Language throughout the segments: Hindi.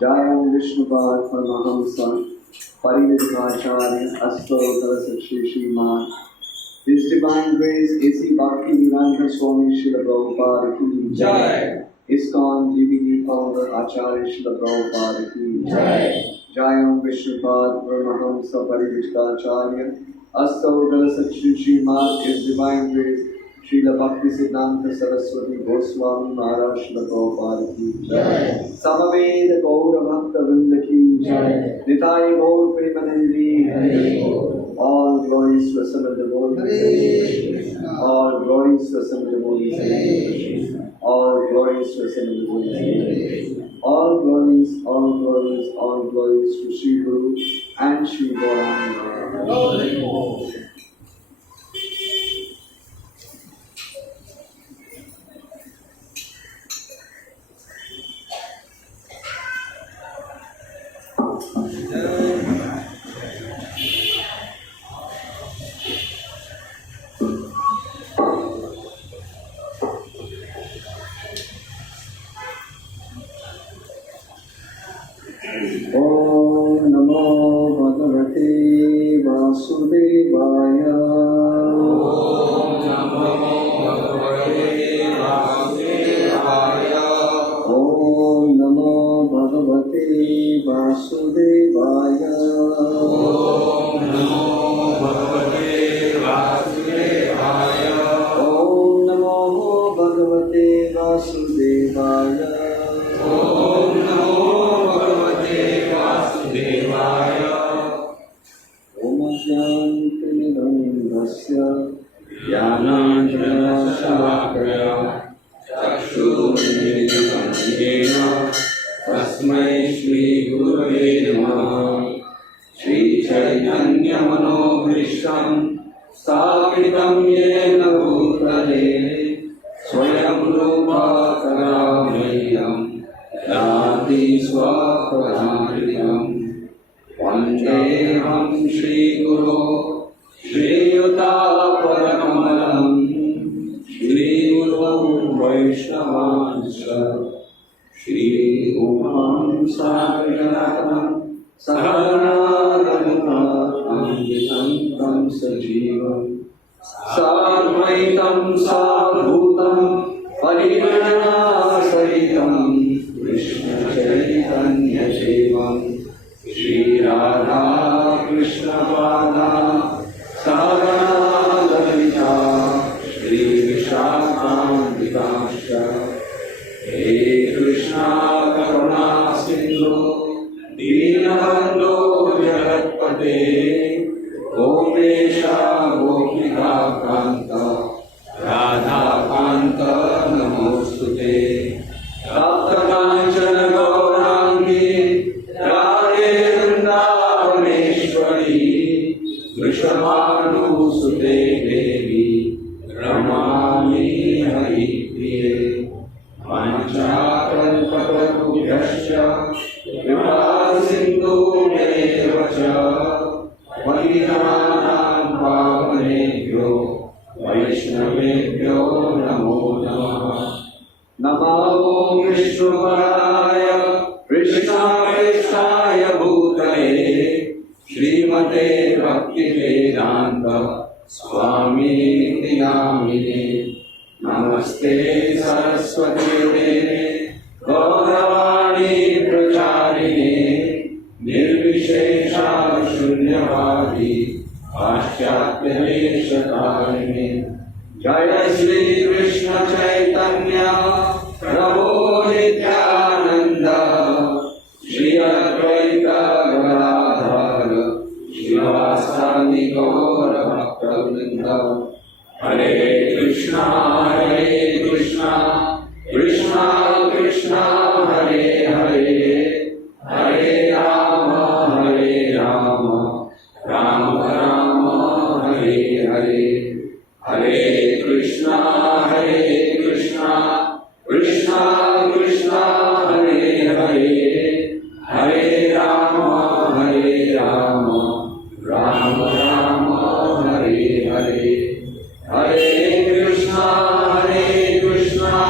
जय विष्णुपाद परमहंस परिविद्याचार्य अष्टोत्तर श्री श्रीमान His Divine Grace A.C. Bhakti Vedanta Swami Srila Prabhupada ki Jai. ISKCON DVD founder Acharya Srila Prabhupada ki Jai. Jayam Vishnupad Paramahamsa Parivrajacharya Astaudara Shri Sriman His Divine Grace Srila Bhakti Siddhanta Saraswati Goswami Maharaj Srila Prabhupada ki Jai. Samaveda Gaura Bhakta Vrinda ki Jai. Nitai Gaur Premanandi Hari. All glories to Asana devotees. All glories to Asana devotees. All glories to Asana devotees. All glories to Shri Guru and Shri Gauranga. Om Namo Bhagavate Vasudevaya. Om Namo Bhagavate Vasudevaya. Om Namo Bhagavate Vasudevaya. Om Namo Bhagavate Vasudevaya. Om Namo Bhagavate Vasudevaya. Om Namo Bhagavate Vasudevaya. Om Jnanamidamyasya Jnananjana Shalakaya Chakshurunmilitam Yena Tasmai Shri Gurave Namaha. Shri Chaitanya Manobrishtam Sthapitam Yena Bhutale Swayam Rupa Karamayyam Yati Swapradhanitam. Vandeham Shri Guru Shri Yuta Parakamalam Shri Guru Vaishnavanscha Shri Umam Sarganatam Sahana Raghunathamvitam Tam Sajivam Sarvaitam Sarvutam Parivrajana Sahitam Krishna Chaitanya Devam Shri Radha Krishna Pada Sagana Lalita Shri Vishakambikascha. He Krishna Karuna Sindhu Dinabandhu Jagatpate Gopesha Gopika Kanta Radha Kanta Namostute. Tapta Kanchana Gaurangi Radhe Vrindavaneshwari Vrishabhanusute Devi Ramani Hari Priye. Manchakalpatarubhyascha Kripasindhubhyeva cha Patitanam Pavanebhyo Vaishnavebhyo Namo Namaha. Namo Vishnu विष्णुपदाय कृष्णाय भूतले श्रीमते भक्तिवेदांत स्वामिनिति नामिने। नमस्ते सरस्वती देवे गौरवाणी प्रचारिणे निर्विशेषा शून्यवादी पाश्चात्यदेशतारिणे। जय श्री कृष्ण चैतन्य प्रभु नित्यानंद श्री अद्वैत गदाधर श्रीवासादि गौर भक्तवृंद। हरे कृष्णा कृष्णा कृष्णा हरे हरे हरे राम राम राम हरे हरे। हरे कृष्णा कृष्णा कृष्णा हरे हरे हरे राम राम राम हरे हरे। हरे कृष्णा कृष्णा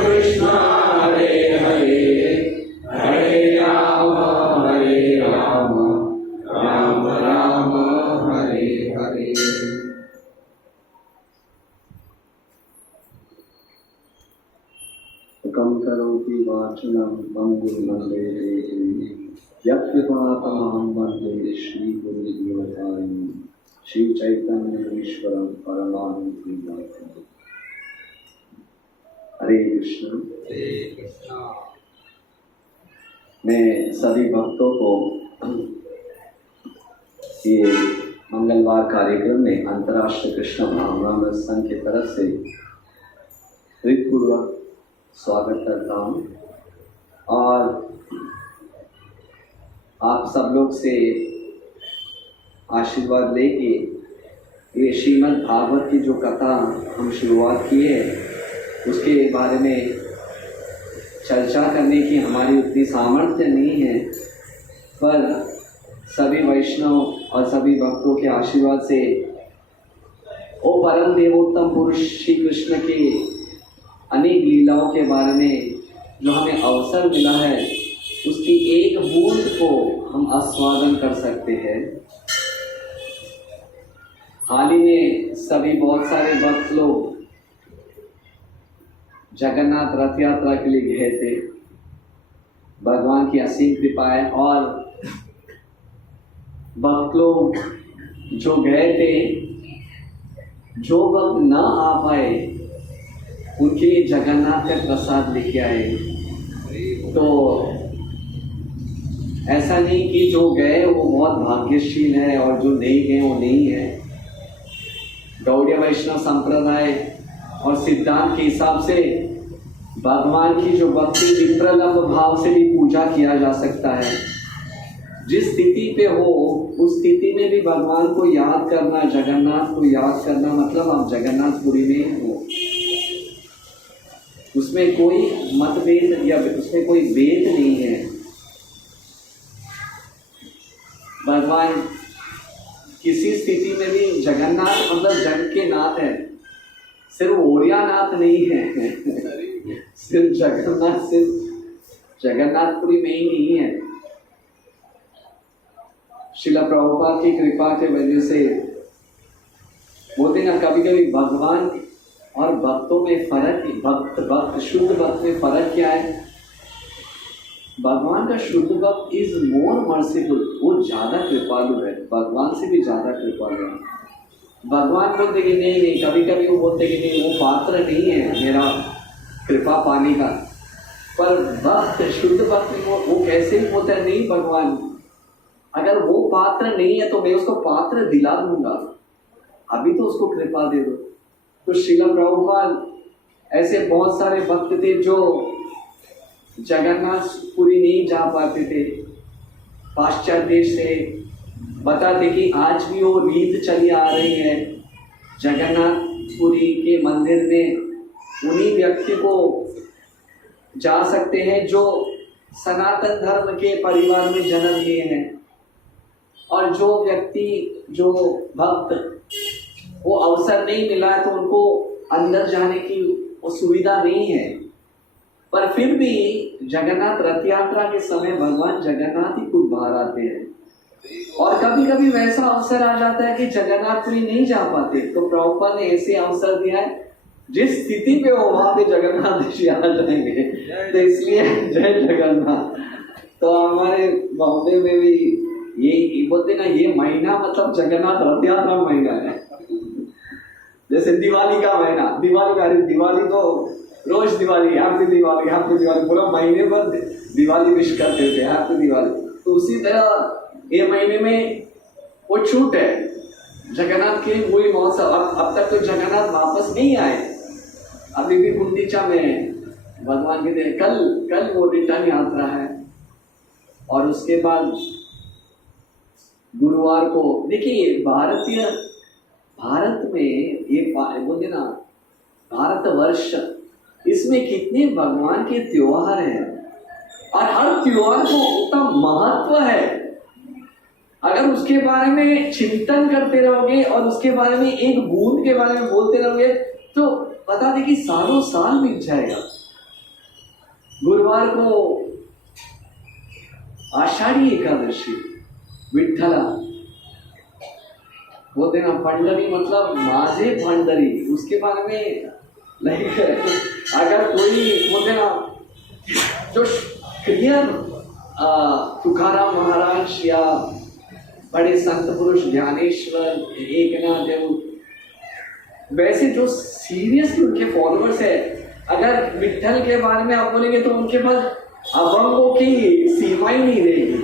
कृष्णा हरे हरे हरे राम राम राम हरे हरे। कम करोति वाचनं मंगुर्मंदे यत्कृपातमहं वन्दे श्रीगुरुदेवतारिणं श्री चैतन्य ईश्वरं परमानंदं। हरे कृष्ण। मैं सभी भक्तों को ये मंगलवार कार्यक्रम में अंतर्राष्ट्रीय कृष्ण महामंडल संघ की तरफ से हृदयपूर्वक स्वागत करता हूँ और आप सब लोग से आशीर्वाद लेके ये श्रीमद् भागवत की जो कथा हम शुरुआत की है उसके बारे में चर्चा करने की हमारी उतनी सामर्थ्य नहीं है, पर सभी वैष्णव और सभी भक्तों के आशीर्वाद से वो परम देवोत्तम पुरुष श्री कृष्ण के अनेक लीलाओं के बारे में जो हमें अवसर मिला है उसकी एक बूंद को हम आस्वादन कर सकते हैं। हाल ही में सभी बहुत सारे भक्त लोग जगन्नाथ रथ यात्रा के लिए गए थे। भगवान की असीम कृपा है और भक्त लोग जो गए थे, जो भक्त न आ पाए उनके लिए जगन्नाथ का प्रसाद लेके आए। तो ऐसा नहीं कि जो गए वो बहुत भाग्यशील है और जो नहीं गए वो नहीं है। गौड़ीय वैष्णव संप्रदाय और सिद्धांत के हिसाब से भगवान की जो भक्ति विप्रलंब भाव से भी पूजा किया जा सकता है। जिस स्थिति पे हो उस स्थिति में भी भगवान को याद करना, जगन्नाथ को याद करना, मतलब आप जगन्नाथपुरी में हो। उसमें कोई मतभेद या उसमें कोई भेद नहीं है। भगवान किसी स्थिति में भी जगन्नाथ मतलब जग के नाथ है, सिर्फ ओरिया नाथ नहीं है। सिर्फ जगन्नाथपुरी में ही नहीं है। श्रील प्रभुपाद की कृपा के वजह से बोलते ना, कभी कभी भगवान और भक्तों में फर्क, भक्त शुद्ध भक्त में फर्क क्या है? भगवान का शुद्ध भक्त इज मोर मर्सीफुल, वो ज्यादा कृपालु है, भगवान से भी ज्यादा कृपालु है। भगवान बोलते कि नहीं, कभी कभी वो बोलते कि नहीं, वो पात्र नहीं है मेरा कृपा पाने का। पर भक्त, शुद्ध भक्त वो कैसे ही बोलता है, नहीं भगवान अगर वो पात्र नहीं है तो मैं उसको पात्र दिला दूंगा, अभी तो उसको कृपा दे दो। तो श्रील प्रभुपाद ऐसे बहुत सारे भक्त थे जो जगन्नाथपुरी नहीं जा पाते थे। पाश्चात्य देश से बताते कि आज भी वो रीत चली आ रही है, जगन्नाथपुरी के मंदिर में उन्हीं व्यक्ति को जा सकते हैं जो सनातन धर्म के परिवार में जन्म लिए हैं, और जो व्यक्ति, जो भक्त वो अवसर नहीं मिला है तो उनको अंदर जाने की वो सुविधा नहीं है। पर फिर भी जगन्नाथ रथ यात्रा के समय भगवान जगन्नाथ ही खुद बाहर आते हैं। और कभी कभी वैसा अवसर आ जाता है कि जगन्नाथपुरी नहीं जा पाते, तो प्रभुपाद ने ऐसे अवसर दिया है जिस स्थिति पे हो वहां पे जगन्नाथ जी आ जाएंगे। तो इसलिए जय जगन्नाथ। तो हमारे बॉम्बे में भी ये बोलते ना, ये महीना मतलब जगन्नाथ रथ यात्रा महीना है। जैसे दिवाली का महीना, दिवाली तो रोज दिवाली, हैप्पी दिवाली, हैप्पी दिवाली, पूरा महीने भर दिवाली विश करते थे, हैप्पी दिवाली। तो उसी तरह ये महीने में वो छूट है जगन्नाथ के वही महोत्सव। अब तक तो जगन्नाथ वापस नहीं आए, अभी भी गुंडीचा में भगवान के कल वो रिटर्न यात्रा है। और उसके बाद गुरुवार को देखिए भारत में ये बोलते ना भारतवर्ष, इसमें कितने भगवान के त्योहार हैं और हर त्योहार को उतना महत्व है। अगर उसके बारे में चिंतन करते रहोगे और उसके बारे में एक बूंद के बारे में बोलते रहोगे तो बता दे कि सालों साल बीत जाएगा। गुरुवार को आषाढ़ी एकादशी, विठ्ठला बोलते ना, पंडरी मतलब माझे पंडरी, उसके बारे में लाइक अगर कोई बोलते ना जो क्लियर तुकाराम महाराज या बड़े संत पुरुष ज्ञानेश्वर, एकनाथ देव, वैसे जो सीरियसली उनके फॉलोअर्स है, अगर विठ्ठल के बारे में आप बोलेंगे तो उनके पास अभंगों की सीमा ही नहीं रहेगी।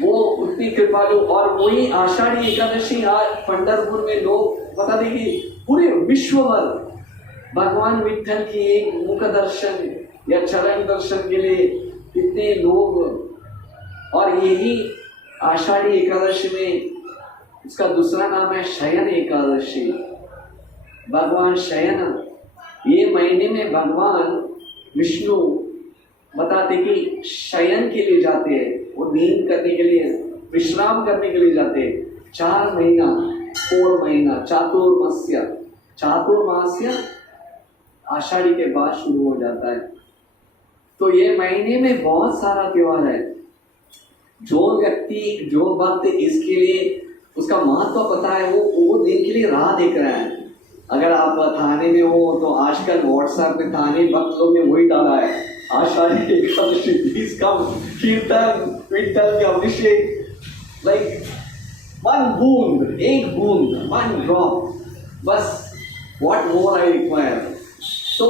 वो उतनी कृपालु। और वही आषाढ़ी एकादशी आज पंढरपुर में लोग बता दें कि पूरे विश्व भर भगवान विठ्ठल की एक मुख दर्शन या चरण दर्शन के लिए कितने लोग। और यही आषाढ़ी एकादशी में इसका दूसरा नाम है शयन एकादशी। भगवान शयन, ये महीने में भगवान विष्णु बताते कि शयन के लिए जाते हैं, वो नींद करने के लिए, विश्राम करने के लिए जाते हैं। 4 महीना चातुर्मास्य आषाढ़ी के बाद शुरू हो जाता है। तो ये महीने में बहुत सारा त्योहार है। जो भक्त इसके लिए उसका महत्व पता है, वो दिन के लिए राह देख रहा है। अगर आप थाने में हो तो आजकल व्हाट्सएप में थाने भक्त लोग ने वही डाला है, आषाढ़ी एकादशी प्लीज कम, कीर्तन विठ्ठल का अभिषेक, लाइक एक बूंद, वन ड्रॉप, बस व्हाट मोर आई रिक्वायर। तो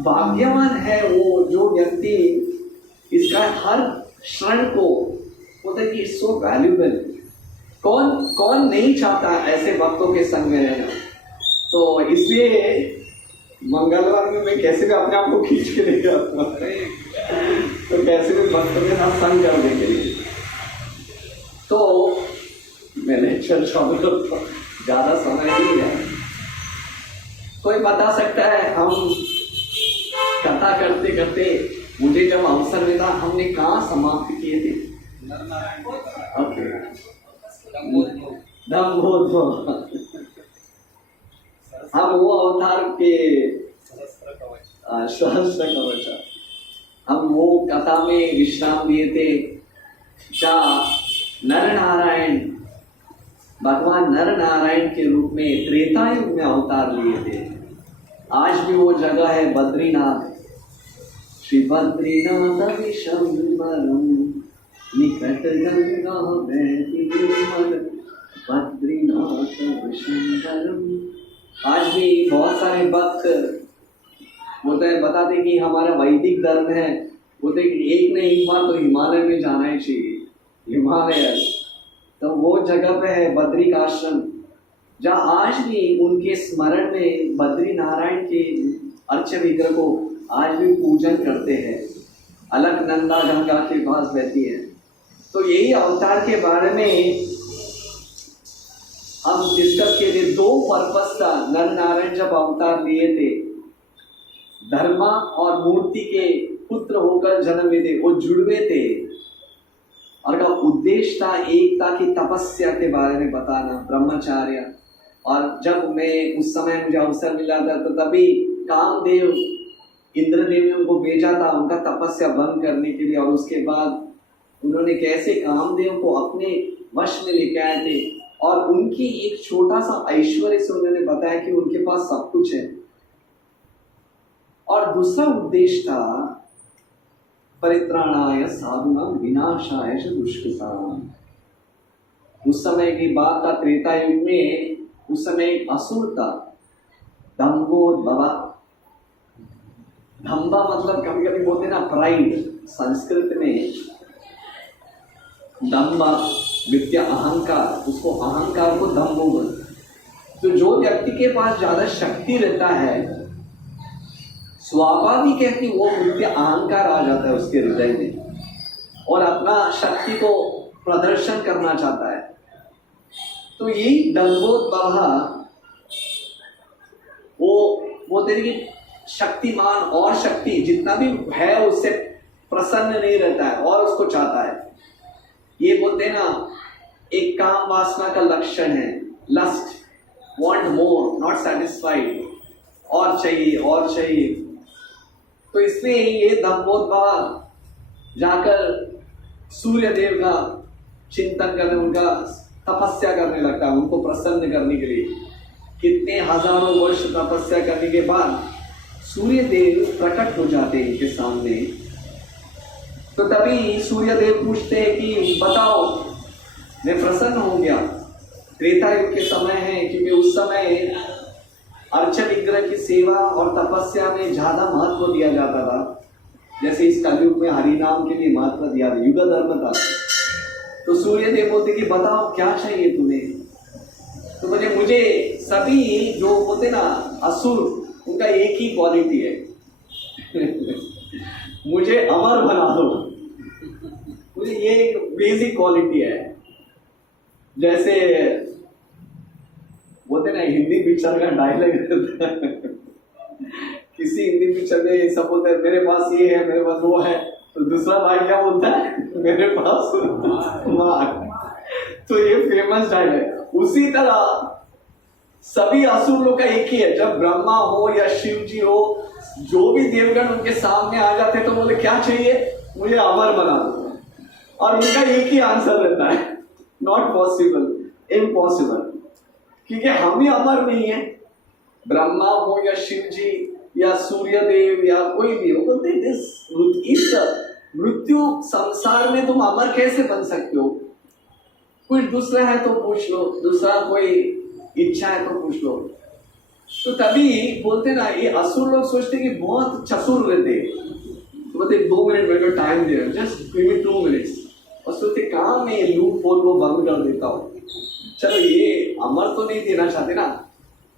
भाग्यवान है वो जो व्यक्ति इसका हर क्षण को बोलते हैं कि इट्स सो वैल्यूबल। कौन नहीं चाहता ऐसे भक्तों के संग में रहना। तो इसलिए मंगलवार में मैं कैसे भी अपने आप को खींच के ले जाता हूँ, तो कैसे भी भक्तों के साथ संग करने के लिए। तो मैं लेक्चर ज्यादा समय नहीं है। कोई बता सकता है हम कथा करते करते मुझे जब अवसर मिला हमने कहाँ समाप्त किए थे? ओके, हम वो अवतार के सहस्त्र कवच, हम वो कथा में विश्राम दिए थे जहाँ नर नारायण, भगवान नर नारायण के रूप में त्रेता युग में अवतार लिए थे। आज भी वो जगह है बद्रीनाथ, श्री बद्रीनाथ विशंबरम निकट गंगा बहती निर्मल बद्रीनाथ विशंबरम। आज भी बहुत सारे भक्त बोलते हैं, बताते कि हमारा वैदिक धर्म है, बोलते कि एक न एक बार तो हिमालय में जाना ही चाहिए, हिमालय। तो वो जगह पे है बद्रिक आश्रम, जहाँ आज भी उनके स्मरण में बद्री नारायण के अर्च विग्रह को आज भी पूजन करते हैं। अलकनंदा गंगा के पास बहती है। तो यही अवतार के बारे में हम डिस्कस किए थे। 2 पर्पस था नर नारायण जब अवतार लिए थे, धर्मा और मूर्ति के पुत्र होकर जन्म लिए थे, वो जुड़वे थे। और का उद्देश्य था एकता की तपस्या के बारे में बताना, ब्रह्मचार्य। और जब मैं उस समय मुझे अवसर मिला था तो तभी कामदेव इंद्रदेव ने उनको भेजा था उनका तपस्या बंद करने के लिए, और उसके बाद उन्होंने कैसे कामदेव को अपने वश में लेके आए थे, और उनकी एक छोटा सा ऐश्वर्य से उन्होंने बताया कि उनके पास सब कुछ है। और दूसरा उद्देश्य था परित्राणाय साधुनां विनाशाय च दुष्कृताम्। उस समय की बात था, त्रेता युग में उस समय एक असुर था, दंभोदभवा। धम्बा मतलब कभी कभी बोलते ना प्राइड, संस्कृत में दम्बा विद्या अहंकार, उसको अहंकार को दम्भ बोलते। तो जो व्यक्ति के पास ज्यादा शक्ति रहता है, स्वाभाविक है कि वो विद्या अहंकार आ जाता है उसके हृदय में, और अपना शक्ति को प्रदर्शन करना चाहता है। तो यही दंभोदभव वो तेरी शक्तिमान और शक्ति जितना भी है उससे प्रसन्न नहीं रहता है और उसको चाहता है। ये बोलते हैं ना, एक काम वासना का लक्षण है, lust, want more, not satisfied, और चाहिए और चाहिए। तो इसलिए ये दंभोदभव जाकर सूर्य देव का चिंतन करने, उनका तपस्या करने लगता है उनको प्रसन्न करने के लिए। कितने हजारों वर्ष तपस्या करने के बाद सूर्य देव प्रकट हो जाते हैं इनके सामने। तो तभी सूर्य देव पूछते हैं कि बताओ, मैं प्रसन्न हो गया। त्रेता युग के समय है, क्योंकि उस समय अर्च विग्रह की सेवा और तपस्या में ज्यादा महत्व दिया जाता था। जैसे इस कलयुग में हरि नाम के लिए महत्व दिया था, युग धर्म था। तो सूर्य देव बोलते कि बताओ क्या चाहिए तुम्हें। तो बोले मुझे सभी जो होते ना असुर, उनका एक ही क्वालिटी है मुझे अमर बना दो। मुझे ये एक बेसिक क्वालिटी है। जैसे बोलते ना हिंदी पिक्चर का डायलॉग किसी हिंदी पिक्चर में सब बोलते हैं मेरे पास ये है, मेरे पास वो है, तो दूसरा भाई क्या बोलता है, मेरे पास मार। तो ये फेमस डायलॉग। उसी तरह सभी असुर लोग का एक ही है। जब ब्रह्मा हो या शिव जी हो, जो भी देवगण उनके सामने आ जाते तो बोले क्या चाहिए, मुझे अमर बना दो। और इनका एक ही आंसर रहता है, नॉट पॉसिबल, इम्पॉसिबल, क्योंकि हम ही अमर नहीं है। ब्रह्मा हो या शिव जी या सूर्य देव या कोई भी हो, बोलते इस मृत्यु संसार में तुम अमर कैसे बन सकते हो। कुछ दूसरा है तो पूछ लो, दूसरा कोई इच्छा है तो पूछ लो। तो तभी बोलते ना, ये असुर लोग सोचते कि बहुत चतुर रहते, तो बोलते 2 मिनट मेरे को टाइम दे, जस्ट गिव मी 2 मिनट्स, और सोचते काम में लूप होल को बंद कर देता हूँ। चलो ये अमर तो नहीं देना चाहते ना,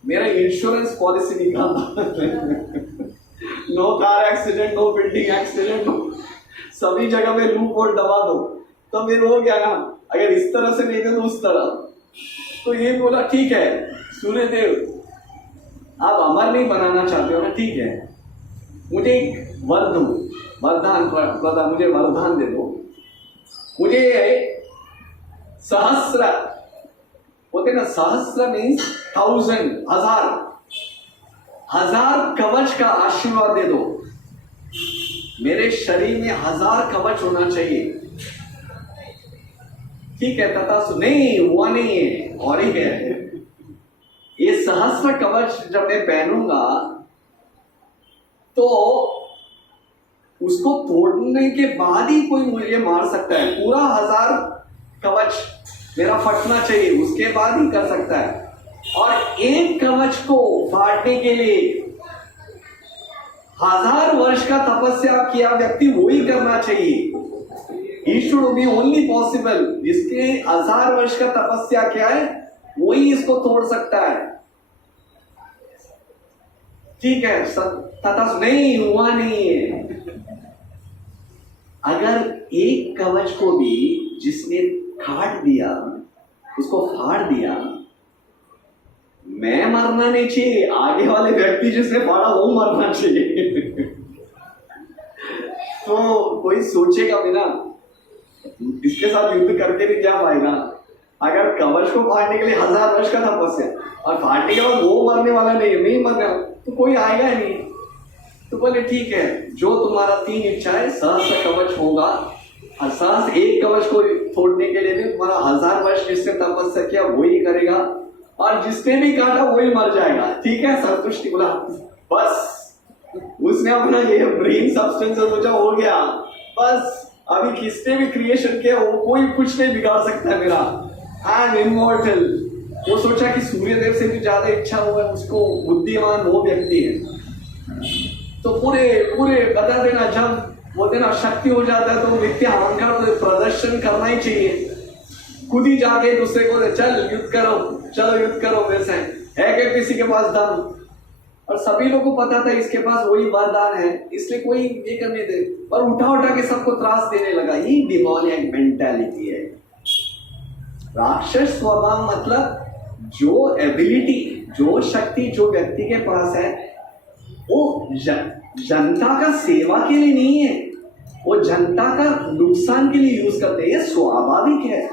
मेरा इंश्योरेंस पॉलिसी निकालना no car accident, no building accident, सभी जगह में लूप होल दबा दो, तो फिर हो गया ना। अगर इस तरह से नहीं दे तो उस तरह। तो ये बोला ठीक है सूर्य देव, आप अमर नहीं बनाना चाहते हो ना, ठीक है, मुझे एक वर दो, वरदान प्रदान, मुझे वरदान दे दो। मुझे सहस्र बोलते ना, सहस्र मीन्स 1000, हजार कवच का आशीर्वाद दे दो। मेरे शरीर में 1000 कवच होना चाहिए। ठीक है, तथा नहीं हुआ नहीं है, और ही है। ये सहस्र कवच जब मैं पहनूंगा तो उसको तोड़ने के बाद ही कोई मुझे मार सकता है। पूरा 1000 कवच मेरा फटना चाहिए, उसके बाद ही कर सकता है। और एक कवच को फाड़ने के लिए 1000 वर्ष का तपस्या किया व्यक्ति वो ही करना चाहिए। He should be only possible, जिसके 1000 वर्ष का तपस्या किया है वही इसको तोड़ सकता है। ठीक है, तथा नहीं हुआ नहीं है। अगर एक कवच को भी जिसने काट दिया, उसको फाड़ दिया, मैं मरना नहीं चाहिए, आगे वाले व्यक्ति जिसने फाड़ा वो मरना चाहिए तो कोई सोचेगा भी ना, इसके साथ युद्ध करके भी क्या फायदा। अगर कवच को फाड़ने के लिए 1000 वर्ष का तपस्या और फाड़ने के बाद वो मरने वाला नहीं है, नहीं मरने वाला, तो कोई आएगा नहीं। तो बोले ठीक है, जो तुम्हारा 3 इच्छा है, सहस्र कवच होगा, और सहस्र एक कवच को तोड़ने के लिए भी तुम्हारा 1000 वर्ष जिसने तपस्या किया वही करेगा, और जिसने भी काटा वही मर जाएगा। ठीक है, संतुष्टि बोला। बस उसने अपना ये ब्रेन सब्सटेंस सोचा, हो गया बस, अभी किसने भी क्रिएशन किया वो कोई कुछ नहीं बिगाड़ सकता है मेरा, आई एम इमॉर्टल। वो सोचा कि सूर्यदेव से भी ज्यादा इच्छा हुआ, उसको बुद्धिमान वो व्यक्ति है। तो पूरे पूरे बता देना, जब बोलते ना शक्ति हो जाता है तो व्यक्ति अहंकार तो प्रदर्शन करना ही चाहिए, खुद ही जाके दूसरे को चल युद्ध करो, चलो युद्ध करो, वैसे है कि किसी के पास दम, और सभी लोगों को पता था इसके पास वही वरदान है, इसलिए कोई ये करने दे, और उठा उठा के सबको त्रास देने लगा। ये डिमोनियक मेंटालिटी है। राक्षस स्वभाव मतलब जो एबिलिटी, जो शक्ति जो व्यक्ति के पास है वो जनता का सेवा के लिए नहीं है, वो जनता का नुकसान के लिए यूज करते हैं, ये स्वाभाविक है।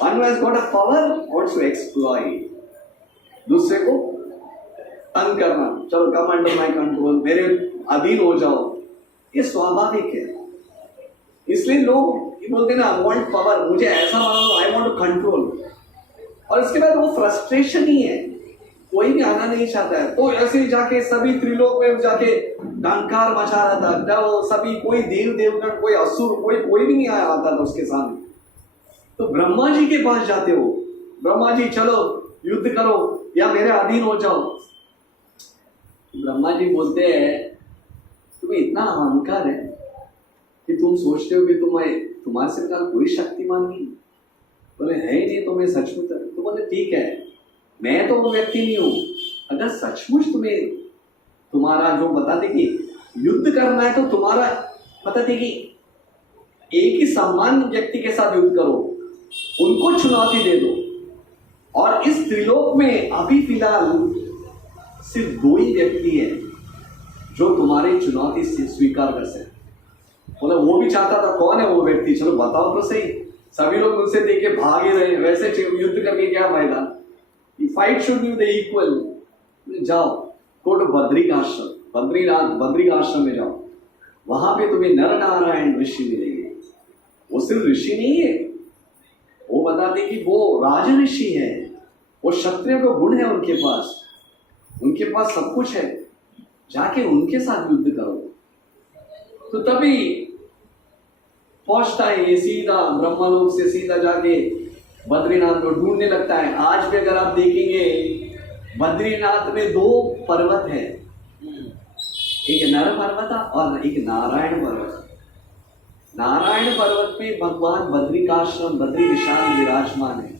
One who has got a power wants to exploit, दूसरे को तंग करना, चलो कम अंडर माई कंट्रोल, मेरे अधीन हो जाओ, ये स्वाभाविक है। इसलिए लोग बोलते ना वांट पावर, मुझे ऐसा मानो, आई वांट टू कंट्रोल, और इसके बाद वो फ्रस्ट्रेशन ही है, कोई भी आना नहीं चाहता है। तो ऐसे ही जाके सभी त्रिलोक में जाके डंकार मचा रहा था, जब सभी कोई देव देवगण, कोई असुर, कोई भी नहीं आया आता था उसके सामने। तो ब्रह्मा जी के पास जाते हो, ब्रह्मा जी चलो युद्ध करो या मेरे अधीन हो जाओ। ब्रह्मा जी बोलते हैं तुम्हें इतना अहंकार है कि तुम सोचते हो कि तुम्हारे से कोई शक्तिमान नहीं। बोले है ही नहीं, तो मैं सचमुच। तो बोले ठीक है, मैं तो वो व्यक्ति नहीं हूं, अगर सचमुच तुम्हें तुम्हारा जो बताते कि युद्ध करना है तो तुम्हारा बताते कि एक ही सम्मान व्यक्ति के साथ युद्ध करो, उनको चुनौती दे दो। और इस त्रिलोक में अभी फिलहाल सिर्फ 2 ही व्यक्ति है जो तुम्हारी चुनौती से स्वीकार कर सकते। बोले वो भी चाहता था, कौन है वो व्यक्ति, चलो बताओ तो सही। सभी लोग मुझसे देखे भाग ही रहे, वैसे युद्ध करके क्या फायदा, fight should be the equal. जाओ गो टू बद्रिक आश्रम, बद्रिक आश्रम में जाओ, वहां पे तुम्हें नर नारायण ऋषि मिलेंगे। वो सिर्फ ऋषि नहीं है, वो बताते कि वो राज ऋषि है, वो क्षत्रिय को गुण है उनके पास सब कुछ है, जाके उनके साथ युद्ध करो। तो तभी पहुंचता है ये सीधा ब्रह्मलोक से सीधा जाके बद्रीनाथ को ढूंढने लगता है। आज भी अगर आप देखेंगे बद्रीनाथ में 2 पर्वत है, एक नर पर्वत और एक नारायण पर्वत। नारायण पर्वत में भगवान बद्रिकाश्रम बद्री विशाल विराजमान है,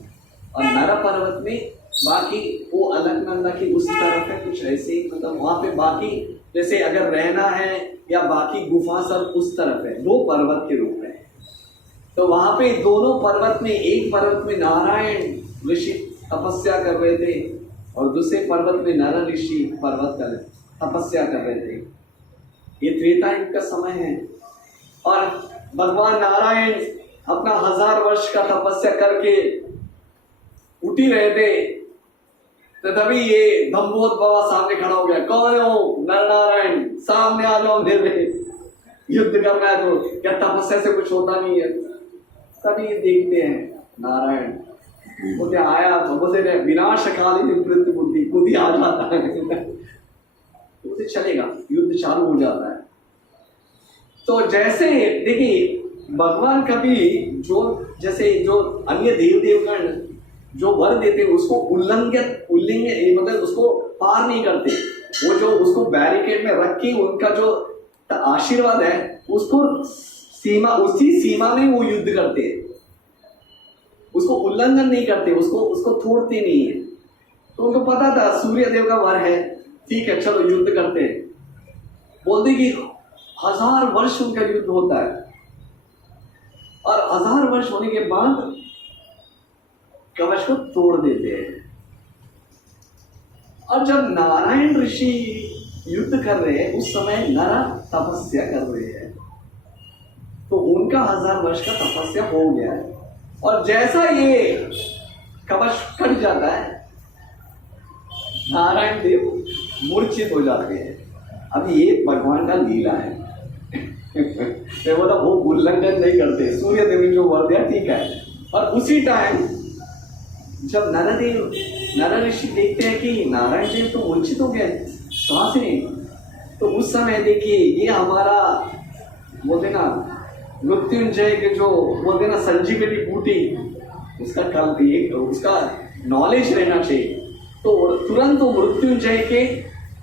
और नर पर्वत में बाकी वो अलकनंदा की उस तरफ है, कुछ ऐसे ही, मतलब वहां पे बाकी जैसे अगर रहना है या बाकी गुफा सब उस तरफ है, 2 पर्वत के रूप में। तो वहां पे दोनों पर्वत में, एक पर्वत में नारायण ऋषि तपस्या कर रहे थे और दूसरे पर्वत में नर ऋषि तपस्या कर रहे थे। ये त्रेता युग का समय है, और भगवान नारायण अपना 1000 वर्ष का तपस्या करके उठ ही रहे थे, तो तभी ये धम्मोद बाबा सामने खड़ा हो गया। कौन है वो? नर नारायण, सामने आ जाओ, मेरे युद्ध करना है तो, क्या तपस्या से कुछ होता नहीं है? तभी देखते हैं नारायण बोलते आया, तो बोलते विनाशकाली निवृत्ति बुद्धि, खुद ही आ जाता है, उसे चलेगा, युद्ध चालू हो जाता है। तो जैसे देखिए भगवान कभी जो जैसे जो अन्य देव देवगण जो वर देते उसको उल्लंघन मतलब उसको पार नहीं करते, वो जो उसको बैरिकेड में रख के उनका जो आशीर्वाद है उसको उसी सीमा में वो युद्ध करते हैं, उसको उल्लंघन नहीं करते, उसको तोड़ते नहीं है। तो उनको पता था सूर्य देव का वर है, ठीक है चलो युद्ध करते हैं। बोलते कि 1000 वर्ष उनका युद्ध होता है, और 1000 वर्ष होने के बाद कवच को तोड़ देते हैं। और जब नारायण ऋषि युद्ध कर रहे हैं उस समय नर तपस्या कर रहे हैं, तो उनका 1000 वर्ष का तपस्या हो गया है। और जैसा ये कवच कट जाता है, नारायण देव मूर्छित हो जाते हैं। अब ये भगवान का लीला है। मैं बोला वो उल्लंघन नहीं करते, सूर्य देव ने जो वर दिया ठीक है। और उसी टाइम जब नर ऋषि देखते हैं कि नारायण देव तो मूर्छित हो गए, कहाँ से, तो उस समय देखिए ये हमारा बोलते ना मृत्युंजय के जो बोलते ना संजीवनी बूटी, उसका कल एक उसका नॉलेज रहना चाहिए। तो तुरंत वो मृत्युंजय के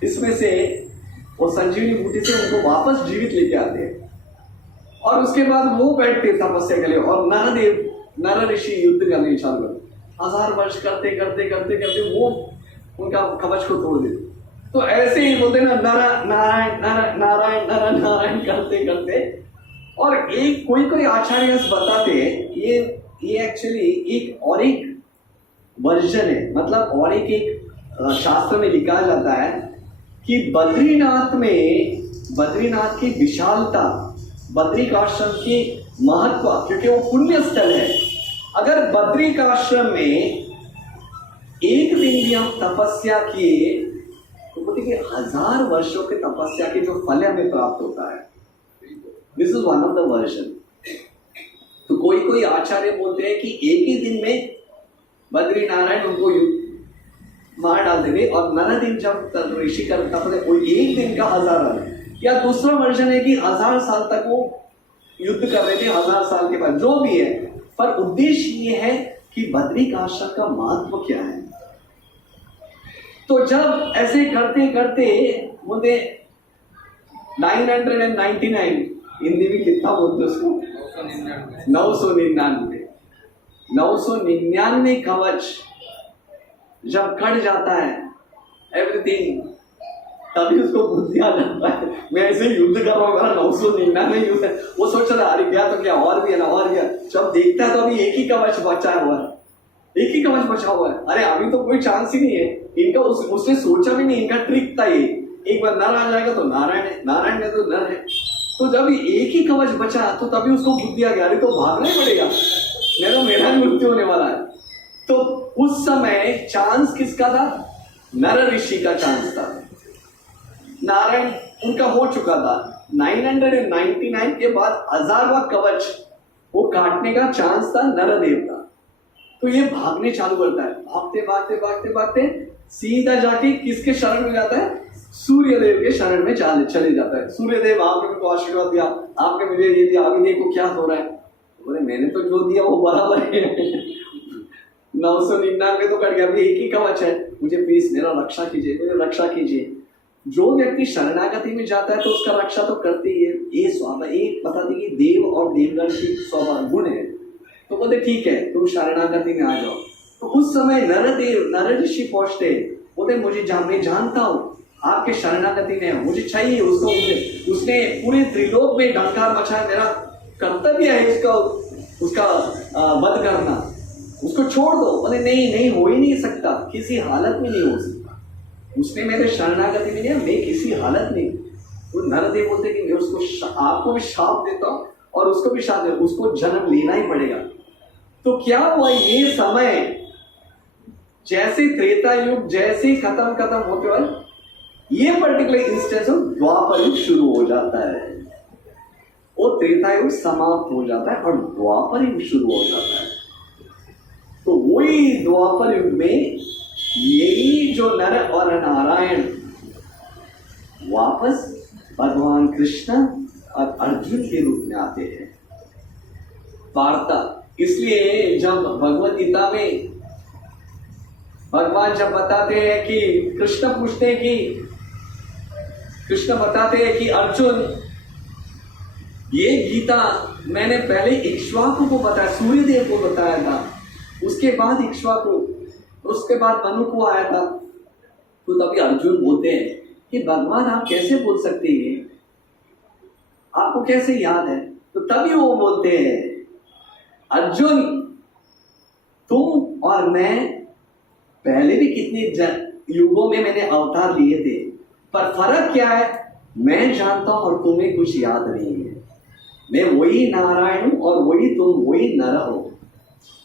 इसमें से वो संजीवनी बूटी से उनको वापस जीवित लेके आते हैं। और उसके बाद वो बैठते तपस्या के लिए और नर ऋषि युद्ध करने चालू करते, 1000 वर्ष करते करते करते करते वो उनका कवच को तोड़ देते। तो ऐसे ही बोलते ना नारायण करते करते। और एक कोई आचार्य बताते ये एक्चुअली एक वर्जन है, मतलब और एक शास्त्र में लिखा जाता है कि बद्रीनाथ की विशालता, बद्रिकाश्रम की महत्व, क्योंकि वो पुण्य स्थल है। अगर बद्रिकाश्रम में एक दिन भी हम तपस्या किए तो बोलते कि 1000 वर्षों के तपस्या के जो फल हमें प्राप्त होता है। This is one of the version. तो कोई आचार्य बोलते हैं कि एक ही दिन में बद्री नारायण उनको मार डालते थे और नर दिन जब ऋषि करता था वो एक दिन का 1000, या दूसरा वर्जन है कि 1000 साल तक वो युद्ध कर रहे थे, 1000 साल के बाद, जो भी है। पर उद्देश्य ये है कि बद्रिकाश्रम का महत्व क्या है। तो जब ऐसे करते करते बोलते 999, हिंदी में कितना बोलते उसको, 999 कवच जब कट जाता है एवरीथिंग, तभी उसको बुद्धि आ जाता है मैं ऐसे युद्ध कर रहा हूँ, 999 युद्ध है। वो सोच रहा अरे क्या तो क्या और भी है ना, और क्या। जब देखता है तो अभी एक ही कवच बचा हुआ है, एक ही कवच बचा हुआ है। अरे अभी तो कोई चांस ही नहीं है इनका। उसने सोचा भी नहीं, इनका ट्रिक था ये, एक बार नर आ जाएगा तो नारायण है, नारायण है तो नर है। तो जब एक ही कवच बचा तो तभी उसको बुद्धि आ गया, अरे तो भागना ही पड़ेगा, नहीं तो मेरा मृत्यु होने वाला है। तो उस समय चांस किसका था? नर ऋषि का चांस था। नारायण उनका हो चुका था, 999 के बाद 1000वां कवच वो काटने का चांस था नरदेव का। तो ये भागने चालू करता है, भागते भागते भागते भागते सीधा जाके किसके शरण में जाता है? सूर्यदेव के शरण में चले जाता है। सूर्यदेव आपने मेरे को आशीर्वाद दिया, आपने मुझे ये दिया, अभी देखो क्या हो रहा है। बोले मैंने तो जो दिया वो बराबर है 999 तो कट गया, अभी एक ही कवच है, मुझे प्लीज मेरा रक्षा कीजिए, मेरी रक्षा कीजिए। जो व्यक्ति शरणागति में जाता है तो उसका रक्षा तो करते ही है। ये स्वभाव, एक बता दी कि देव और देवगण की स्वभाव गुण है। तो बोलते ठीक है तुम शरणागति में आ जाओ। तो उस समय नर ऋषि पहुंचते, बोलते मैं जानता हूँ आपके शरणागति में, मुझे चाहिए उसको। उसने पूरे त्रिलोक में ढंकार मचाया, मेरा कर्तव्य है उसका वध करना, उसको छोड़ दो। बोले नहीं हो ही नहीं सकता, किसी हालत में नहीं हो सकता। उसने मेरे शरणागति में नहीं, मैं किसी हालत नहीं। तो नरदेव बोलते कि मैं उसको आपको भी शाप देता हूँ और उसको भी शाप देता हूँ, उसको जन्म लेना ही पड़ेगा। तो क्या हुआ, ये समय जैसे त्रेता युग जैसे खत्म होते हुए ये पर्टिकुलर इंस्टेंस द्वापर युग शुरू हो जाता है। वो त्रेता युग समाप्त हो जाता है और द्वापर युग शुरू हो जाता है। तो वही द्वापर युग में यही जो नर और नारायण वापस भगवान कृष्ण और अर्जुन के रूप में आते हैं। वार्ता इसलिए जब भगवद गीता में भगवान जब बताते हैं कि कृष्ण बताते हैं कि अर्जुन ये गीता मैंने पहले इक्ष्वाकु को बताया, सूर्यदेव को बताया था, उसके बाद इक्ष्वाकु, उसके बाद मनु को आया था। तो तभी अर्जुन बोलते हैं कि भगवान आप कैसे बोल सकते हैं, आपको कैसे याद है? तो तभी वो बोलते हैं अर्जुन तुम और मैं पहले भी कितने युगों में मैंने अवतार लिए थे, पर फर्क क्या है, मैं जानता हूं और तुम्हें कुछ याद नहीं है। मैं वही नारायण हूं और वही तुम वही नर हो,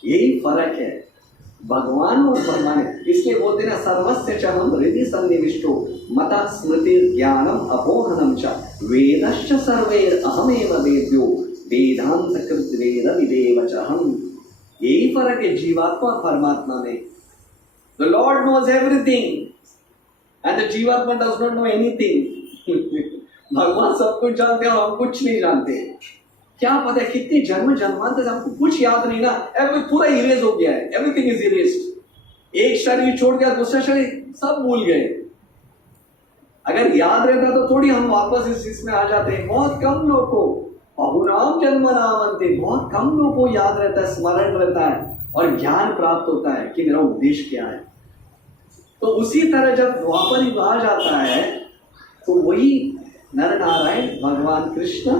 यही फर्क है। भगवान और भगवान है। इसलिए बोलते ना सर्वस्य च हम हृदि सन्निविष्टो मता स्मृति ज्ञानम अपोहनम च वेदश्च सर्वैर अहमेव वेद्यो वेदांत कृत वेद विदेव च हम। यही फर्क है जीवात्मा और परमात्मा में। The Lord knows everything and the जीवात्मा does not know anything। भगवान सब कुछ जानते हैं और हम कुछ नहीं जानते। क्या पता है कितने जन्म जन्मांतर हमको कुछ याद नहीं ना, पूरा इरेज हो गया है, एवरीथिंग इज इरेज्ड। एक शरीर छोड़ दिया दूसरा शरीर सब भूल गए। अगर याद रहता तो थोड़ी हम वापस इस इसमें आ जाते हैं। बहुत कम लोग को बहुनाम जन्म नामन्ते, बहुत कम लोग को याद रहता है, स्मरण रहता है और ज्ञान प्राप्त होता है कि मेरा उद्देश्य क्या है। तो उसी तरह जब द्वापर युग आ जाता है तो वही नर नारायण भगवान कृष्ण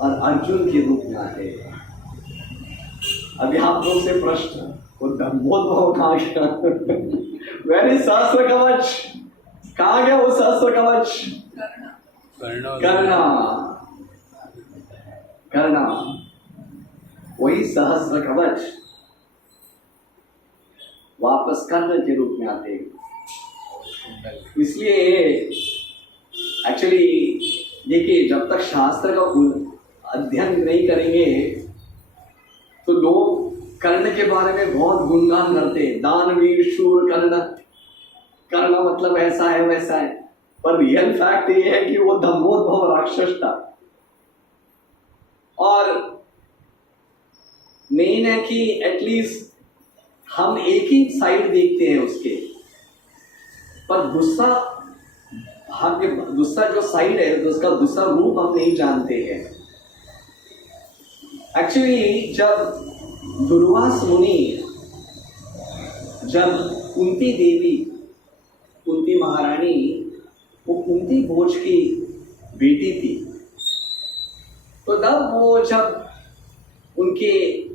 और अर्जुन के रूप में आते हैं। अभी आप लोग से प्रश्न, वो धर्मोद्भव कहाँ गया? वेरी सहस्त्र कवच, कहाँ गया वो सहस्त्र कवच? करना वही सहस्त्र कवच वापस कर्ण के रूप में आते हैं। इसलिए एक्चुअली देखिए, जब तक शास्त्र का अध्ययन नहीं करेंगे तो लोग कर्ण के बारे में बहुत गुणगान करते हैं, दानवीर शूर कर्ण, कर्ण मतलब ऐसा है वैसा है, पर रियल फैक्ट ये है कि वो धम्मोद्भव राक्षस था। और मेन है कि एटलीस्ट हम एक ही साइड देखते हैं उसके, पर दूसरा जो साइड है उसका दूसरा रूप हम नहीं जानते हैं। एक्चुअली जब दुर्वास मुनि, जब कुंती देवी, कुंती महारानी, वो कुंती भोज की बेटी थी, तो तब वो जब उनके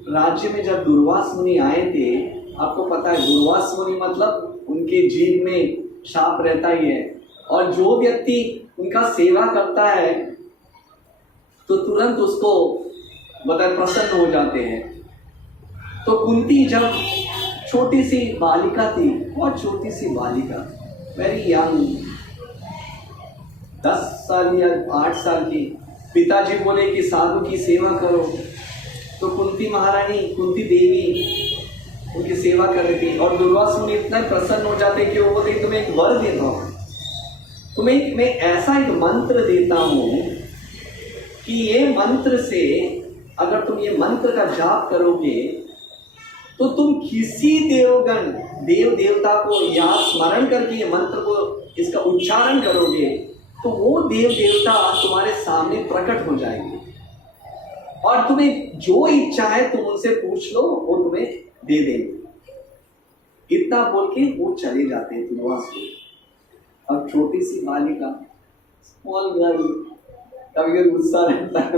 राज्य में जब दुर्वास मुनि आए थे, आपको पता है दुर्वास मुनि मतलब उनके जीव में शाप रहता ही है, और जो व्यक्ति उनका सेवा करता है तो तुरंत उसको प्रसन्न हो जाते हैं। तो कुंती जब छोटी सी बालिका थी, बहुत छोटी सी बालिका, वेरी यंग, 10 साल या 8 साल की, पिताजी बोले कि साधु की सेवा करो, तो कुंती महारानी, कुंती देवी उनकी सेवा कर रही थी। और दुर्वास मुनि इतना प्रसन्न हो जाते कि वो बोलते तुम्हें एक वर देता हूँ, तुम्हें मैं ऐसा एक मंत्र देता हूँ कि ये मंत्र से अगर तुम ये मंत्र का जाप करोगे तो तुम किसी देवगण, देव देवता को या स्मरण करके ये मंत्र को, इसका उच्चारण करोगे तो वो देव देवता तुम्हारे सामने प्रकट हो जाएंगे और तुम्हें जो इच्छा है तुम उनसे पूछ लो, वो तुम्हें दे देंगे। इतना बोल के वो चले जाते हैं दुर्वास मुनि। अब छोटी सी बालिका, स्मॉल गर्ल, कभी कभी गुस्सा रहता है,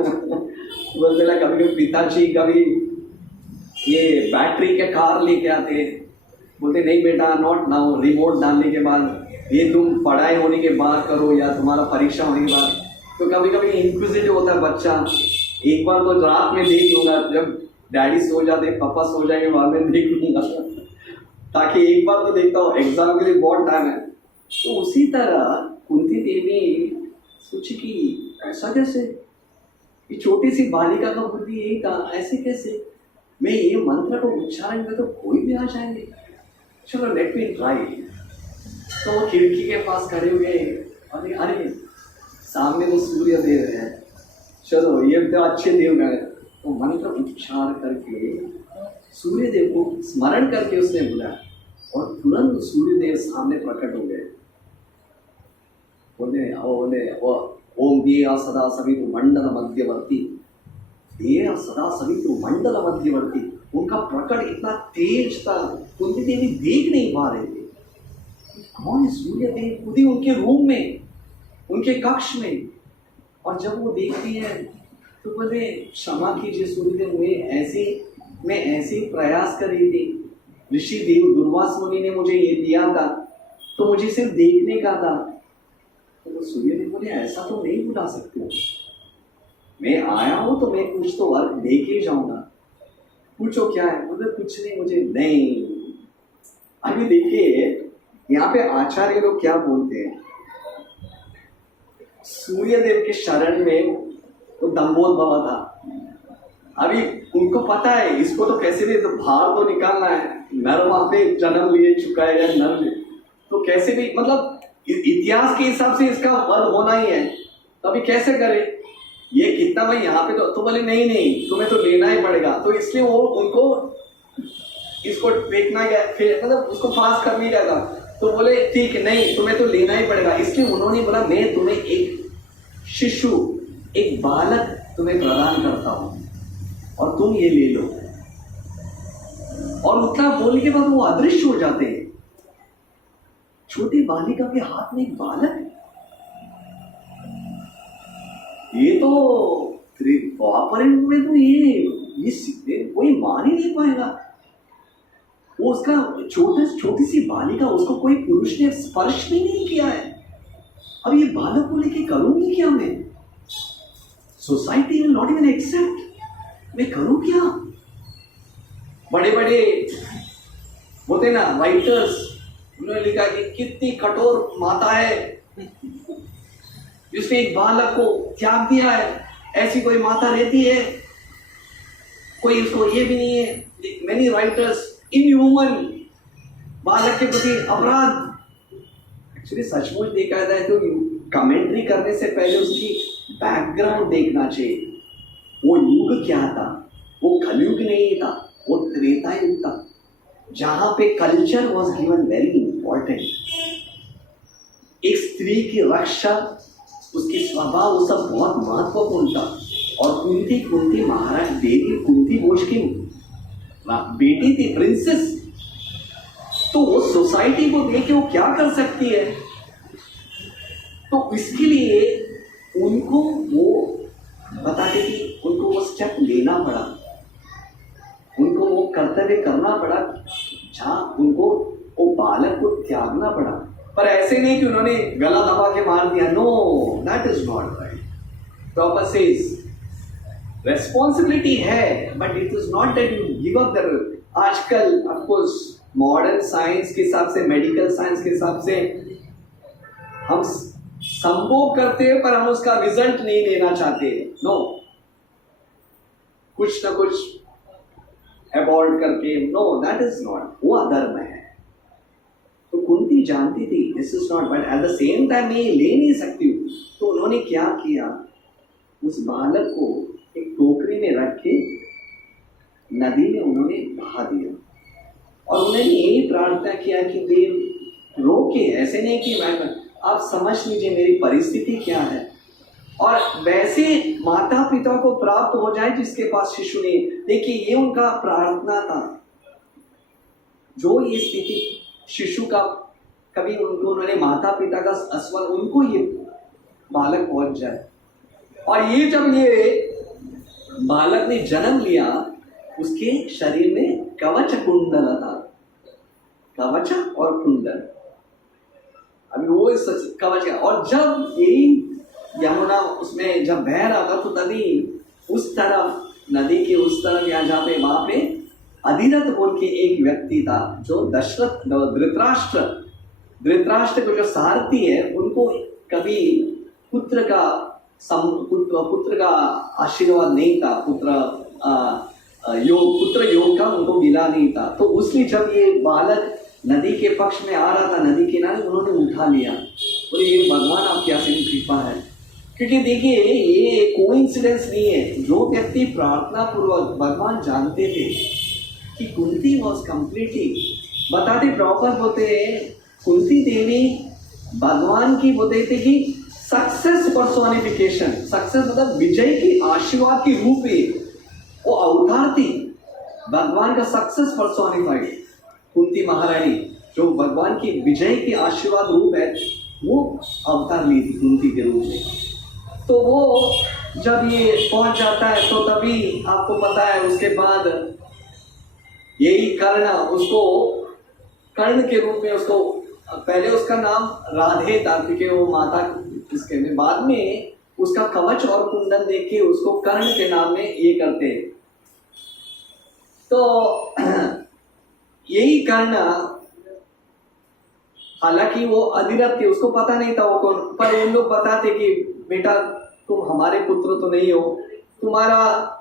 बोलते ना कभी कभी पिताजी कभी ये बैटरी के कार लेके आते, बोलते नहीं बेटा नॉट नाउ, रिमोट डालने के बाद ये तुम पढ़ाई होने के बाद करो या तुम्हारा परीक्षा होने के बाद। तो कभी कभी इंक्विजिटिव होता है बच्चा, एक बार तो रात में देख लूँगा, जब डैडी सो जाते पापा सो जाएंगे बाद में देख लूँगा, ताकि एक बार तो देखता हूँ, एग्जाम के लिए बहुत टाइम है। तो उसी तरह कुंती देवी सोची कि ऐसा कैसे, ये छोटी सी बालिका का बुद्धि यही था, ऐसे कैसे मैं ये मंत्र को उच्चारण में तो कोई भी आ जाएंगे, चलो लेट मी ट्राई। तो वो खिड़की के पास खड़े हुए, अरे अरे सामने तो सूर्य देव है, चलो ये तो अच्छे देव है, तो मंत्र उच्चार करके सूर्य देव को स्मरण करके उसने बुलाया और तुरंत सूर्य देव सामने प्रकट हो गए। बोले ओम देया सदा सवितु मंडल मध्यवर्ती, देया सदा सवितु मंडल मध्यवर्ती। उनका प्रकट इतना तेज था, कुंती देवी देख नहीं पा रहे थे कौन है सूर्य देव, खुद ही उनके रूम में, उनके कक्ष में। और जब वो देखती है तो बोले क्षमा कीजिए सूर्यदेव, मैं ऐसे प्रयास कर रही थी, ऋषि देव दुर्वास मुनि ने मुझे ये दिया था तो मुझे सिर्फ देखने का था। तो सूर्यदेव बोले ऐसा तो नहीं बुला सकते हो, मैं आया हूँ तो मैं कुछ तो वर्क दे के जाऊंगा, पूछो क्या है। बोले कुछ नहीं, मुझे नहीं, अभी देखिए यहाँ पे आचार्य लोग क्या बोलते हैं, सूर्यदेव के शरण में वो दम्भोद्भव था। अभी उनको पता है इसको तो कैसे भी तो बाहर तो निकालना है, नर वहां पे जन्म लिए चुका है या नर ले, तो कैसे भी मतलब इतिहास के हिसाब से इसका वध होना ही है, तो अभी कैसे करे ये कितना भाई यहाँ पे तो बोले नहीं नहीं तुम्हें तो लेना ही पड़ेगा, तो इसलिए वो उनको इसको फेंकना गया, फिर मतलब उसको पास कर नहीं जाएगा, तो बोले ठीक है नहीं तुम्हें तो लेना ही पड़ेगा, इसलिए उन्होंने बोला मैं तुम्हें एक शिशु एक बालक तुम्हें प्रदान करता हूं और तुम ये ले लो। और उतना बोलने के बाद वो अदृश्य हो जाते हैं। छोटी बालिका के हाथ में एक बालक, ये तो द्वापर में तो ये कोई मान ही नहीं पाएगा। वो उसका छोटी सी बालिका, उसको कोई पुरुष ने स्पर्श भी नहीं किया है। अब ये बालक को लेके करूंगी क्या मैं? Society will not even accept, मैं करूं क्या? बड़े बड़े होते ना राइटर्स, उन्होंने लिखा कि कितनी कठोर माता है जिसने एक बालक को त्याग दिया है, ऐसी कोई माता रहती है? कोई इसको ये भी नहीं है। मेनी राइटर्स इनह्यूमन, बालक के प्रति अपराध। एक्चुअली सचमुच देखा जाए तो कमेंट्री करने से पहले उसकी बैकग्राउंड देखना चाहिए। वो युग क्या था? वो कलयुग नहीं था, वो त्रेता युग था, जहां पे culture was given very important. एक स्त्री की रक्षा, उसकी स्वभाव, वो सब बहुत महत्वपूर्ण था। और कुंती महाराज देवी कुंती बोझ की बेटी थी, प्रिंसेस, तो वो सोसाइटी को देख के वो क्या कर सकती है? तो इसके लिए उनको वो बताते कि उनको वो स्टेप लेना पड़ा, उनको वो कर्तव्य करना पड़ा, जहां उनको वो बालक को त्यागना पड़ा। पर ऐसे नहीं कि उन्होंने गला दबा के मार दिया। No, that is not right. Proper sage responsibility है, but it is not that you give up the. आजकल ऑफकोर्स मॉडर्न साइंस के हिसाब से, मेडिकल साइंस के हिसाब से हम संभोग करते हैं, पर हम उसका रिजल्ट नहीं लेना चाहते। नो, कुछ ना कुछ अबॉर्ट करके, नो दैट इज नॉट, वो अधर्म है। तो कुंती जानती थी this is not, but at the same time मैं ले नहीं सकती हूँ। तो उन्होंने क्या किया, उस बालक को एक टोकरी में रख के नदी में उन्होंने बहा दिया और उन्होंने यही प्रार्थना किया कि वे रोके, ऐसे नहीं कि मैं, आप समझ लीजिए मेरी परिस्थिति क्या है। और वैसे माता पिता को प्राप्त हो जाए जिसके पास शिशु नहीं। देखिए ये उनका प्रार्थना था, जो ये स्थिति शिशु का कभी उन्होंने माता पिता का अस्वर, उनको ये बालक पहुंच जाए। और ये जब ये बालक ने जन्म लिया, उसके शरीर में कवच कुंडल था, कवच और कुंडल। अभी वो कवच है। और जब यही यमुना उसमें जब बह रहा था, तो तभी उस तरफ, नदी के उस तरफ, या जहाँ पे वहां पे अधिरथ बोल के एक व्यक्ति था, जो धृतराष्ट्र को जो सारथी है, उनको कभी पुत्र का आशीर्वाद नहीं था, पुत्र योग का उनको मिला नहीं था। तो उसलिए जब ये बालक नदी के पक्ष में आ रहा था, नदी किनारे, उन्होंने उठा लिया। बोले ये भगवान आपकी असीम कृपा है। क्योंकि देखिए ये कोइंसिडेंस नहीं है। जो व्यक्ति प्रार्थना पूर्वक, भगवान जानते थे कि कुंती वॉज कंप्लीटली, बताते प्रॉपर होते हैं, कुंती देवी भगवान की बोलते थे कि सक्सेस पर्सोनिफिकेशन, सक्सेस मतलब विजय की आशीर्वाद की रूप है, वो अवतार थी, भगवान का सक्सेस पर्सोनिफाइड। कुंती महारानी जो भगवान की विजय की आशीर्वाद रूप है, वो अवतार ली थी कुंती के रूप में। तो वो जब ये पहुंच जाता है, तो तभी आपको पता है उसके बाद यही कर्ण, उसको कर्ण के रूप में, उसको पहले उसका नाम राधे था क्योंकि वो माता इसके में, बाद में उसका कवच और कुंडल देख के उसको कर्ण के नाम में ये करते हैं। तो यही कर्ण हालांकि वो अधिरथ थे, उसको पता नहीं था वो कौन, पर उन लोग बताते कि बेटा तुम हमारे पुत्र तो नहीं हो, तुम्हारा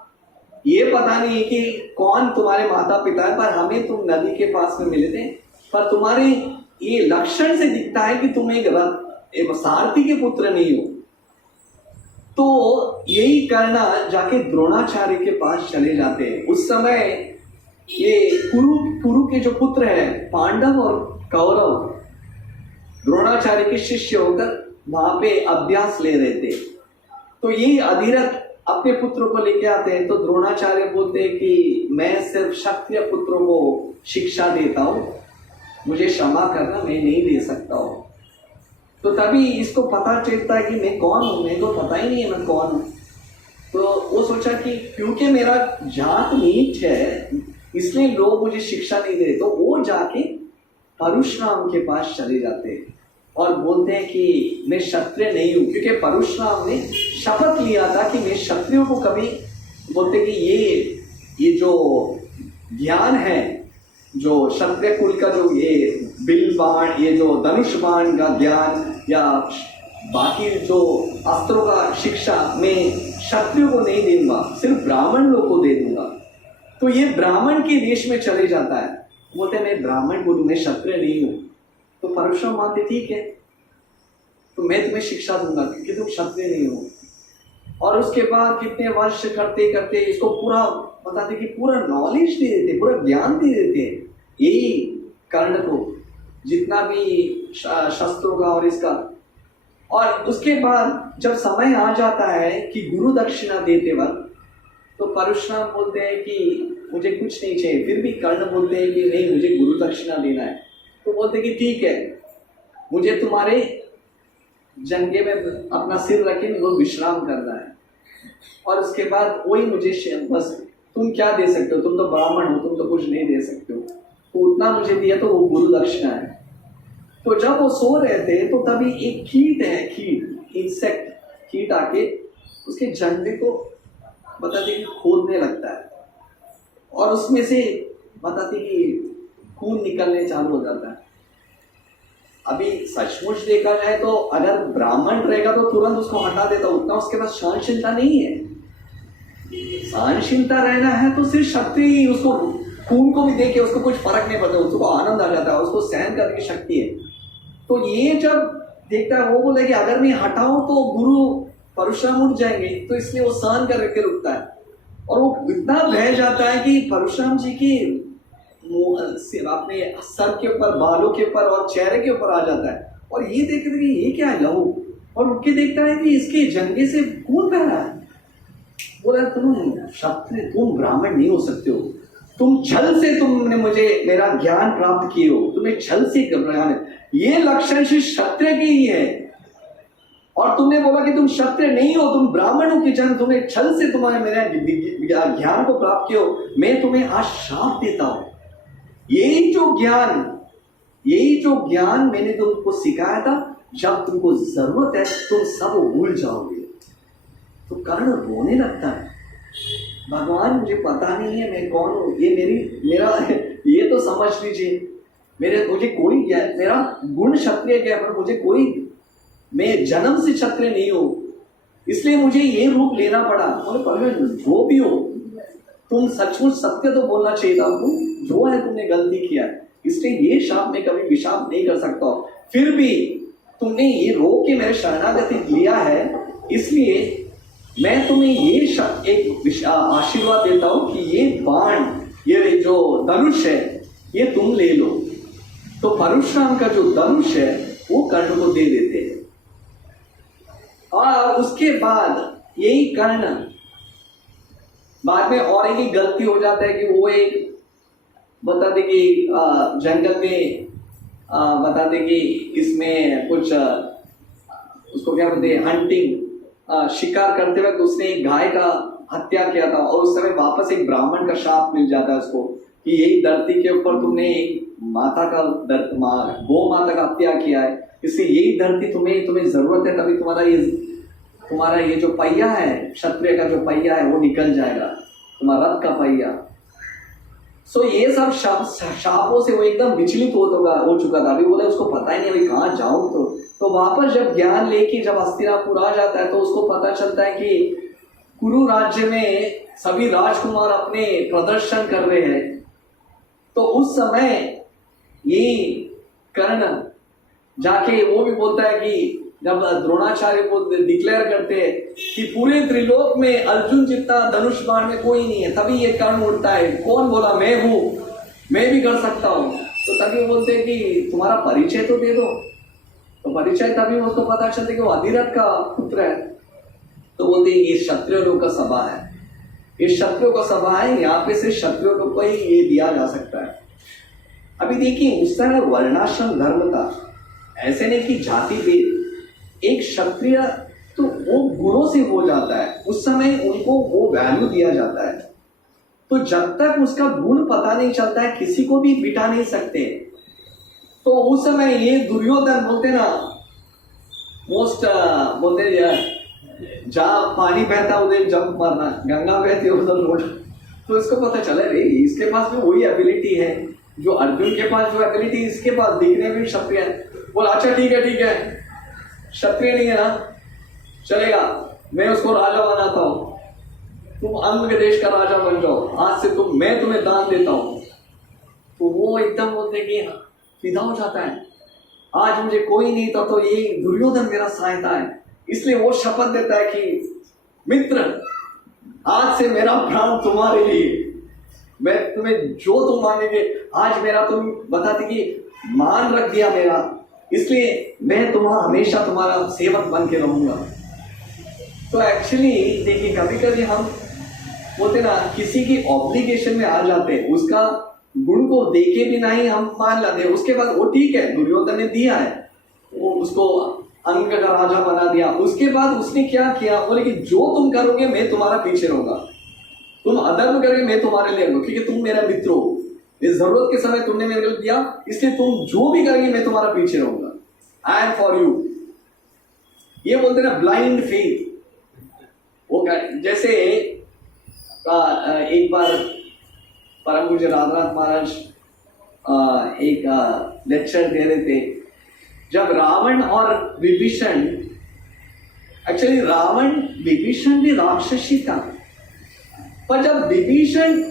ये पता नहीं है कि कौन तुम्हारे माता पिता है, पर हमें तुम नदी के पास में मिले थे, पर तुम्हारे ये लक्षण से दिखता है कि तुम एक सारथी के पुत्र नहीं हो। तो यही करना जाके द्रोणाचार्य के पास चले जाते हैं। उस समय ये कुरु के जो पुत्र हैं पांडव और कौरव द्रोणाचार्य के शिष्य होकर वहां पे अभ्यास ले रहे थे। तो यही अधिरथ अपने पुत्रों को लेके आते हैं। तो द्रोणाचार्य बोलते हैं कि मैं सिर्फ क्षत्रिय पुत्रों को शिक्षा देता हूं, मुझे क्षमा करना, मैं नहीं दे सकता हूं। तो तभी इसको पता चलता है कि मैं कौन हूं, मेरे को पता ही नहीं है मैं कौन हूं। तो वो सोचा कि क्योंकि मेरा जात नीच है इसलिए लोग मुझे शिक्षा नहीं दे, तो वो जाके परशुराम के पास चले जाते हैं और बोलते हैं कि मैं क्षत्रिय नहीं हूं, क्योंकि परशुराम ने शपथ लिया था कि मैं क्षत्रियों को कभी, बोलते कि ये जो ज्ञान है, जो क्षत्रिय कुल का जो ये बिल बाण, ये जो धनुष बाण का ज्ञान या बाकी जो अस्त्रों का शिक्षा मैं क्षत्रियों को नहीं दूंगा, सिर्फ ब्राह्मण लोग को दे दूंगा। तो ये ब्राह्मण के देश में चले जाता है, बोलते मैं ब्राह्मण को, मैं क्षत्रिय नहीं हूं। तो परशुराम मानते ठीक है, तो मैं तुम्हें शिक्षा दूंगा क्योंकि तुम क्षत्रिय नहीं हो। और उसके बाद कितने वर्ष करते करते इसको पूरा बताते कि पूरा नॉलेज दे देते, पूरा ज्ञान दे देते, यही कर्ण को जितना भी शस्त्रों का और इसका। और उसके बाद जब समय आ जाता है कि गुरु दक्षिणा देते वक्त, तो परशुराम बोलते हैं कि मुझे कुछ नहीं चाहिए, फिर भी कर्ण बोलते हैं कि नहीं मुझे गुरु दक्षिणा देना है। तो बोलते कि ठीक है, मुझे तुम्हारे जंगे में अपना सिर रखे वो विश्राम करना है, और उसके बाद वही मुझे बस तुम क्या दे सकते हो, तुम तो ब्राह्मण हो, तुम तो कुछ नहीं दे सकते हो, तो उतना मुझे दिया तो वो गुरु दक्षिणा है। तो जब वो सो रहे थे तो तभी एक कीट है, कीट इंसेक्ट, कीट आके उसके झंडे को बताते कि खोदने लगता है, और उसमें से बताते कि खून निकलने चालू हो जाता है। अभी सचमुच देखा जाए तो अगर ब्राह्मण रहेगा तो तुरंत उसको हटा देता, उतना उसके पास सहनशीलता नहीं है। सहनशीलता रहना है तो सिर्फ शक्ति ही, उसको खून को भी देखे उसको कुछ फर्क नहीं पड़ता, उसको आनंद आ जाता है, उसको सहन करने की शक्ति है। तो ये जब देखता है वो बोले कि अगर मैं हटाऊं तो गुरु परशुराम उठ जाएंगे, तो इसलिए वो सहन करके रुकता है। और वो इतना बह जाता है कि परशुराम जी की अपने सर के ऊपर, बालों के ऊपर और चेहरे के ऊपर आ जाता है, और ये देखते थे कि ये क्या है लहू, और उठ के देखता है कि इसके जंगे से खून बह रहा है। बोला तुम क्षत्रिय, तुम ब्राह्मण नहीं हो सकते हो, तुम छल से तुमने मुझे मेरा ज्ञान प्राप्त किए हो, तुम्हें छल से ज्ञान है, ये लक्षण से क्षत्रिय की ही है, और तुमने बोला कि तुम क्षत्रिय नहीं हो, तुम ब्राह्मण हो कि जन तुम्हें छल से तुम्हारे मेरे ज्ञान को प्राप्त किए हो, मैं तुम्हें आज श्राप देता हूं। यही जो ज्ञान मैंने तुमको सिखाया था, जब तुमको जरूरत है तुम सब भूल जाओगे। तो कर्ण रोने लगता है, भगवान मुझे पता नहीं है मैं कौन हूं, ये मेरा ये तो समझ लीजिए, मुझे कोई मेरा गुण क्षत्रिय क्या है, पर मुझे कोई, मैं जन्म से क्षत्रिय नहीं हूं, इसलिए मुझे ये रूप लेना पड़ा। बोले परमेश्वर जो भी हो, तुम सचमुच सत्य तो बोलना चाहिए था, तुम जो है तुमने गलती किया है, इसलिए ये शाप में कभी विशाप नहीं कर सकता। फिर भी तुमने ये रो के मेरे शरणागति लिया है, इसलिए मैं तुम्हें ये एक आशीर्वाद देता हूं कि ये बाण, ये जो धनुष है, ये तुम ले लो। तो परशुराम का जो धनुष है वो कर्ण को दे देते हैं। और उसके बाद यही कर्ण बाद में और एक गलती हो जाता है कि वो एक बताते कि जंगल में बताते कि इसमें कुछ उसको क्या बोलते हैं, हंटिंग, शिकार करते वक्त उसने एक गाय का हत्या किया था, और उस समय वापस एक ब्राह्मण का शाप मिल जाता है उसको कि यही धरती के ऊपर तुमने एक माता का गो माता का हत्या किया है, इसलिए यही धरती तुम्हें जरूरत है, तभी तुम्हारा ये जो पहिया है, क्षत्रिय का जो पहिया है वो निकल जाएगा, तुम्हारा रथ का पहिया। सो ये सब शापों से वो एकदम विचलित हो चुका था। अभी बोले उसको पता ही नहीं अभी कहाँ जाऊं। तो वापस जब ज्ञान लेके जब हस्तिनापुर आ जाता है तो उसको पता चलता है कि कुरु राज्य में सभी राजकुमार अपने प्रदर्शन कर रहे हैं। तो उस समय ये कर्ण जाके वो भी बोलता है कि जब द्रोणाचार्य को डिक्लेयर करते हैं कि पूरे त्रिलोक में अर्जुन जितना धनुष बाण में कोई नहीं है, तभी ये कर्ण उड़ता है। कौन बोला? मैं हूं, मैं भी कर सकता हूं। तो तभी वो बोलते हैं कि तुम्हारा परिचय तो दे दो। तो परिचय तभी उसको पता चलता है कि वो अधिरथ का पुत्र है। तो बोलते हैं ये क्षत्रिय लोग का सभा है, ये क्षत्रियों का सभा है, यहाँ पे से क्षत्रियों लोग को ही ये दिया जा सकता है। अभी देखिए उस समय वर्णाश्रम धर्म था, ऐसे नहीं कि जाति भेद। एक क्षत्रिय तो वो गुणों से हो जाता है, उस समय उनको वो वैल्यू दिया जाता है। तो जब तक उसका गुण पता नहीं चलता है किसी को भी बिठा नहीं सकते। तो उस समय ये दुर्योधन बोलते ना मोस्ट बोलते जहाँ पानी बहता उधर जंप मारना, गंगा बहती उधर रोड। तो इसको पता चला रे इसके पास भी वही एबिलिटी है जो अर्जुन के पास, जो एबिलिटी इसके पास, दिखने में क्षत्रिय है। बोल अच्छा ठीक है, क्षत्रिय नहीं है ना, चलेगा, मैं उसको राजा बनाता हूं, तुम अंग के देश का राजा बन जाओ, आज से मैं तुम्हें दान देता हूं। तो वो एकदम बोलते कि फिदा हो जाता है, आज मुझे कोई नहीं था तो ये दुर्योधन मेरा सहायता है। इसलिए वो शपथ देता है कि मित्र आज से मेरा प्राण तुम्हारे लिए, मैं तुम्हें जो तुम मांगेंगे, आज मेरा तुम बताते कि मान रख दिया मेरा, इसलिए मैं हमेशा तुम्हारा सेवक बन के रहूंगा। तो एक्चुअली देखिए कभी कभी हम बोलते ना किसी की ऑब्लिगेशन में आ जाते हैं, उसका गुण को देखे भी नहीं हम मान लेते हैं। उसके बाद वो ठीक है दुर्योधन ने दिया है, वो उसको अंग का राजा बना दिया। उसके बाद उसने क्या किया, बोले कि जो तुम करोगे मैं तुम्हारा पीछे रहूंगा, तुम अधर्म करोगे मैं तुम्हारे लिए रहूंगा, क्योंकि तुम मेरा मित्र हो, इस जरूरत के समय तुमने मेरे को दिया, इसलिए तुम जो भी करेंगे मैं तुम्हारा पीछे रहूंगा, आई एम फॉर यू। ये बोलते ना ब्लाइंड फेथ। वो जैसे एक बार परम पूज्य रामनाथ महाराज एक लेक्चर दे रहे थे, जब रावण और विभीषण, एक्चुअली विभीषण भी राक्षसी था, पर जब विभीषण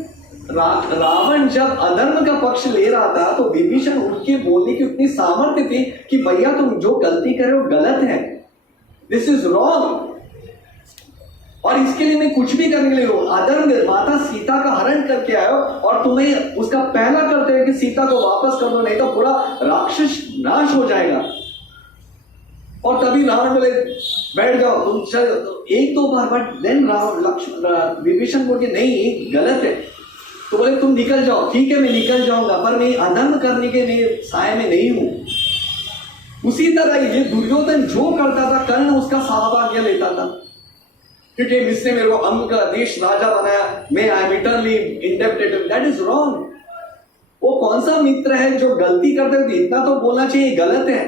रावण जब अधर्म का पक्ष ले रहा था तो विभीषण उनके बोलने की उतनी सामर्थ्य थी कि भैया तुम जो गलती कर रहे हो गलत है, दिस इज रॉन्ग, और इसके लिए मैं कुछ भी करने के लिए हूं। अधर्म माता सीता का हरण करके आए हो और तुम्हें उसका पहला कर्तव्य कि सीता को वापस कर दो, नहीं तो पूरा राक्षस नाश हो जाएगा। और तभी रावण बोले बैठ जाओ तुम, चलो एक दो बार, बट देन विभीषण बोल के नहीं गलत है, तो बोले तुम निकल जाओ। ठीक है मैं निकल जाऊंगा, पर मैं अधर्म करने के लिए साय में नहीं हूं। उसी तरह ये दुर्योधन जो करता था कर्ण उसका सहभाग्य लेता था, क्योंकि इसने मेरे को अंग का देश राजा बनाया, मैं I am eternally indebted, that is wrong. वो कौन सा मित्र है जो गलती करते थे, इतना तो बोलना चाहिए गलत है।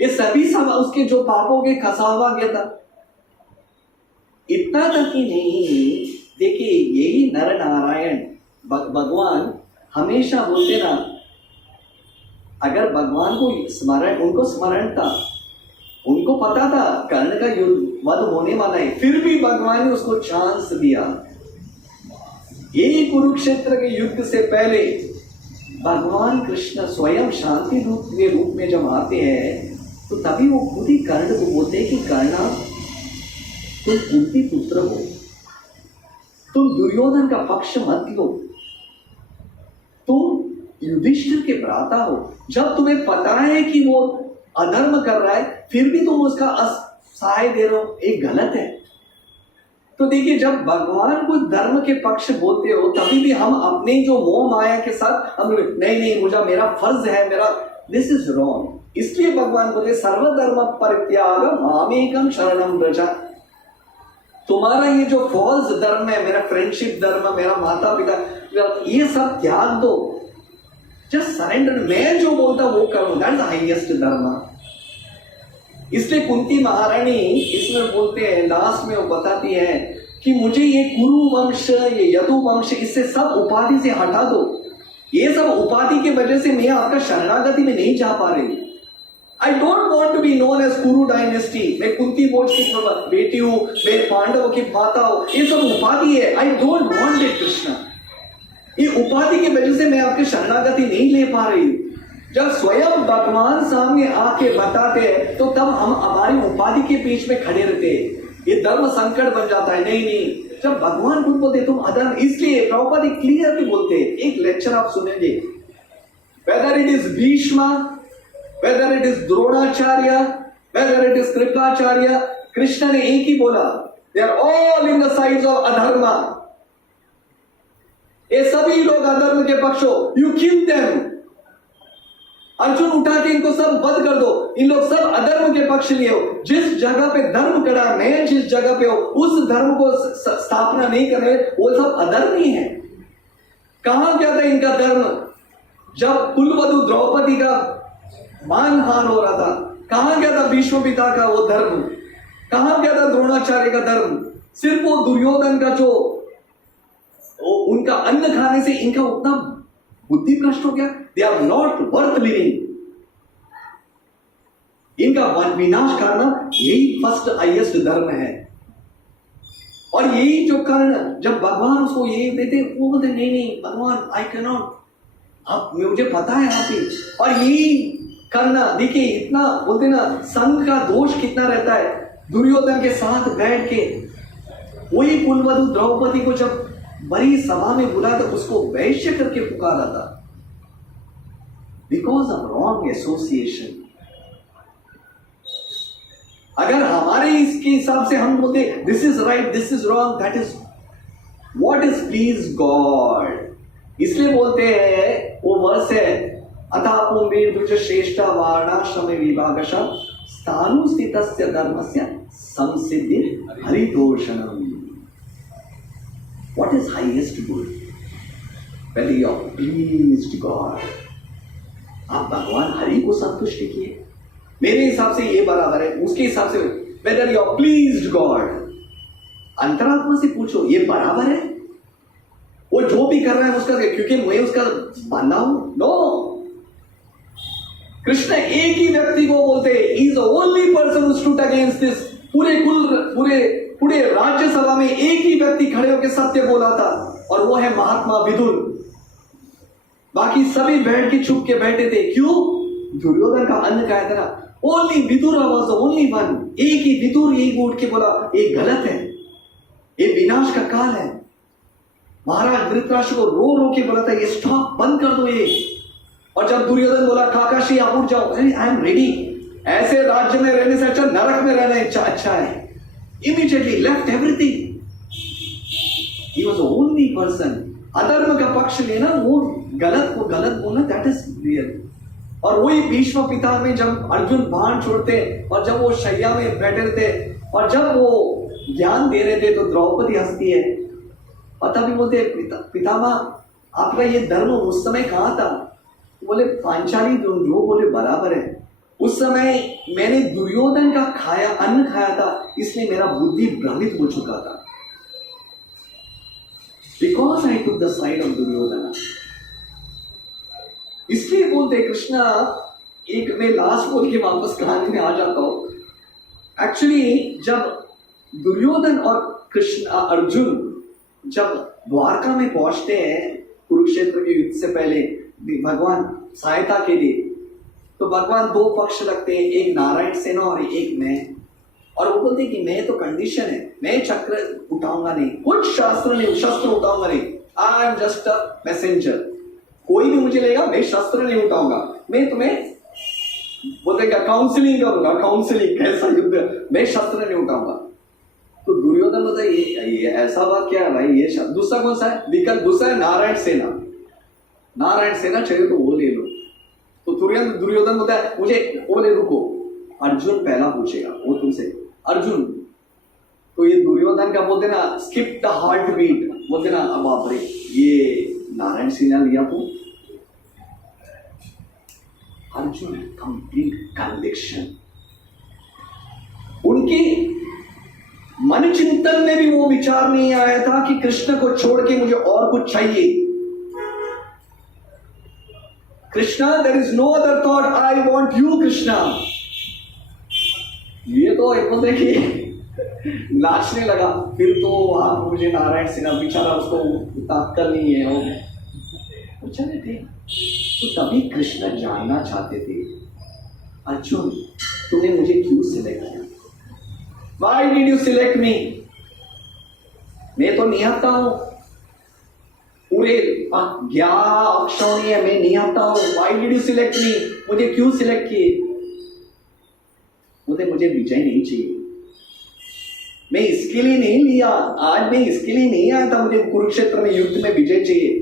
ये सभी सब उसके जो पापों के सहभाग्य था, इतना तक ही नहीं। देखिए यही नर नारायण भगवान हमेशा बोलते ना, अगर भगवान को स्मरण, उनको स्मरण था, उनको पता था कर्ण का युद्ध वध होने वाला है, फिर भी भगवान ने उसको चांस दिया। यही कुरुक्षेत्र के युद्ध से पहले भगवान कृष्ण स्वयं शांति दूत के रूप में जब आते हैं तो तभी वो खुद ही कर्ण को बोलते हैं कि कर्ण तुम कुंती पुत्र हो, तुम दुर्योधन का पक्ष मत लो, तुम युधिष्ठिर के भ्राता हो। जब तुम्हें पता है कि वो अधर्म कर रहा है फिर भी तुम उसका सहाय दे रहे हो, एक गलत है। तो देखिए जब भगवान को धर्म के पक्ष बोलते हो तभी भी हम अपने जो मोह माया के साथ हम नहीं मुझे मेरा फर्ज है, मेरा, दिस इज रॉन्ग। इसलिए भगवान बोलते सर्वधर्म परित्याग मामेकम शरणम व्रज। तुम्हारा ये जो फॉल्स धर्म है, मेरा फ्रेंडशिप धर्म, मेरा माता पिता, ये सब त्याग दो, जस्ट सरेंडर, मैं जो बोलता वो करो, दैट इज द हाईएस्ट धर्म। इसलिए कुंती महारानी इसमें बोलते हैं, लास्ट में वो बताती है कि मुझे ये कुरु वंश, ये यदु वंश, इससे सब उपाधि से हटा दो। ये सब उपाधि की वजह से मैं आपका शरणागति में नहीं जा पा रही। I don't want to be known as Kuru dynasty. मैं कुंती भोज की बेटी हूं, मैं पांडवों की माता हूं, ये सब उपाधि है। आई डोंट वॉन्ट इट कृष्णा। ये उपाधि की वजह से मैं आपके शरणागति नहीं ले पा रही हूं। जब स्वयं भगवान सामने आके बताते हैं तो तब हम हमारी उपाधि के बीच में खड़े रहते हैं। ये धर्म संकट बन जाता है। नहीं नहीं, जब भगवान खुद बोलते तुम अधर्म, इसलिए प्रभुपाद क्लियरली बोलते हैं। एक लेक्चर आप सुनेंगे, whether it is Bhishma, whether it is Dronacharya, whether it is Kripacharya, Krishna ने एक ही बोला, they are all in the sides of adharma. ये सभी लोग अधर्म के पक्ष हो, यू किल देम। अर्जुन उठा के इनको सब बंद कर दो, इन लोग सब अधर्म के पक्ष लिए हो। जिस जगह पे धर्म कड़ा, मैं जिस जगह पे हो उस धर्म को स्थापना नहीं कर रहे, वो सब अधर्मी है। कहां गया था इनका धर्म? जब कुलवधु द्रौपदी का मानहान हो रहा था, कहां गया था भीष्म पिता का वो धर्म? कहां गया था द्रोणाचार्य का धर्म? सिर्फ वो दुर्योधन का जो उनका अन्न खाने से इनका उतना बुद्धि भ्रष्ट हो गया। They are not worth living. इनका विनाश करना यही फर्स्ट हाईएस्ट धर्म है। और यही जो कर्ण, जब भगवान उसको यही देते, वो बोलते नहीं नहीं भगवान आई कैन नॉट, आप मुझे पता है आप ही। और यही करना, देखिए इतना बोलते ना, संघ का दोष कितना रहता है। दुर्योधन के साथ बैठ के वही कुलवधु द्रौपदी को जब बड़ी सभा में बुला तो उसको वैश्य करके पुकारा था, बिकॉज ऑफ रॉन्ग एसोसिएशन। अगर हमारे इसके हिसाब से हम बोलते this is right, this is wrong, that is what is please God. इसलिए बोलते हैं वो वर्ष है, अतः पुंबीर द्विज श्रेष्ठ वार्णाश्रम विभागश स्थानु स्थितस्य धर्मस्य संसिद्धि हरितोषणम। What is highest good? Whether you are pleased God. आप भगवान हरि को संतुष्ट किए, मेरे हिसाब से ये बराबर है, उसके हिसाब से whether you are pleased God. अंतरात्मा से पूछो ये बराबर है? वो जो भी कर रहा है उसका, क्योंकि मैं उसका बंदा हूं? नो। कृष्ण एक ही व्यक्ति को बोलते हैं, he is the only person who stood against this. पूरे राज्यसभा में एक ही व्यक्ति खड़े होकर सत्य बोला था, और वो है महात्मा विदुर। बाकी सभी बैठ के छुप के बैठे थे। क्यों? दुर्योधन का अन्न खाया था ना। Only Vidur was the only one. एक ही विदुर यही उठ के बोला ये गलत है, ये विनाश का काल है। महाराज धृतराष्ट्र को रो रो के बोला था ये स्टॉप, बंद कर दो ये। और जब दुर्योधन बोला काकाशी आप उठ जाओ, आई एम रेडी, ऐसे राज्य में रहने से अच्छा नरक में रहना अच्छा है। Immediately left everything. He was the only person. अधर्म का पक्ष लेना, वो गलत को गलत बोलना, that is real. और वही भीष्म पिता में जब अर्जुन बाण छोड़ते और जब वो शैया में बैठे थे और जब वो ज्ञान दे रहे थे तो द्रौपदी हंसती है और तभी बोलते पितामह आपका ये धर्म उस समय कहाँ था? बोले पांचाली जो बोले बराबर है। उस समय मैंने दुर्योधन का अन्न खाया था, इसलिए मेरा बुद्धि भ्रमित हो चुका था। Because I took the side of Duryodhan. इसलिए बोलते कृष्णा, एक मैं लास्ट बोल के वापस कहानी में आ जाता हूं। एक्चुअली जब दुर्योधन और कृष्ण अर्जुन जब द्वारका में पहुंचते हैं कुरुक्षेत्र के युद्ध से पहले भगवान सहायता के लिए, तो भगवान दो पक्ष रखते हैं, एक नारायण सेना और एक मैं। और वो बोलते कि मैं तो कंडीशन है, मैं चक्र उठाऊंगा नहीं, कुछ शस्त्र उठाऊंगा नहीं, I am just a messenger. कोई भी मुझे लेगा, मैं शस्त्र नहीं उठाऊंगा, मैं तुम्हें बोलते क्या काउंसलिंग करूंगा, काउंसलिंग कैसा युद्ध, मैं शस्त्र नहीं उठाऊंगा। तो दुर्योधन बोलता ये ऐसा बात क्या है भाई, ये शब्द दूसरा कौन सा है? विकल्प दूसरा है नारायण सेना। नारायण सेना चाहिए तो वो ले लो। तो दुर्योधन बोलता है मुझे, बोले रुको, अर्जुन पहला पूछेगा वो तुमसे। अर्जुन, तो ये दुर्योधन का बोलते ना स्किप द हार्ट बीट, बोलते ना अब बाप रे ये नारायण सेना लिया तो अर्जुन कंप्लीट कन्विक्शन। उनकी मन चिंतन में भी वो विचार नहीं आया था कि कृष्ण को छोड़ के मुझे और कुछ चाहिए। Krishna, there is no other thought, I want you Krishna. ये तो एक बोलते कि नाचने लगा। फिर तो वहां मुझे नारायण सिन्हा बेचारा, उसको ताकत नहीं है वो चले थे। तो तभी कृष्ण जानना चाहते थे, अर्जुन तूने मुझे क्यों सिलेक्ट किया? Why did you select me? मैं तो निहत्ता हूं, पूरे 11 अक्षरों में मैं निहत्ता हूं। Why did you select me? मुझे क्यों सिलेक्ट किए? मुझे विजय नहीं चाहिए, मैं इसके लिए नहीं लिया, आज मैं इसके लिए नहीं आया था, मुझे कुरुक्षेत्र में युद्ध में विजय चाहिए।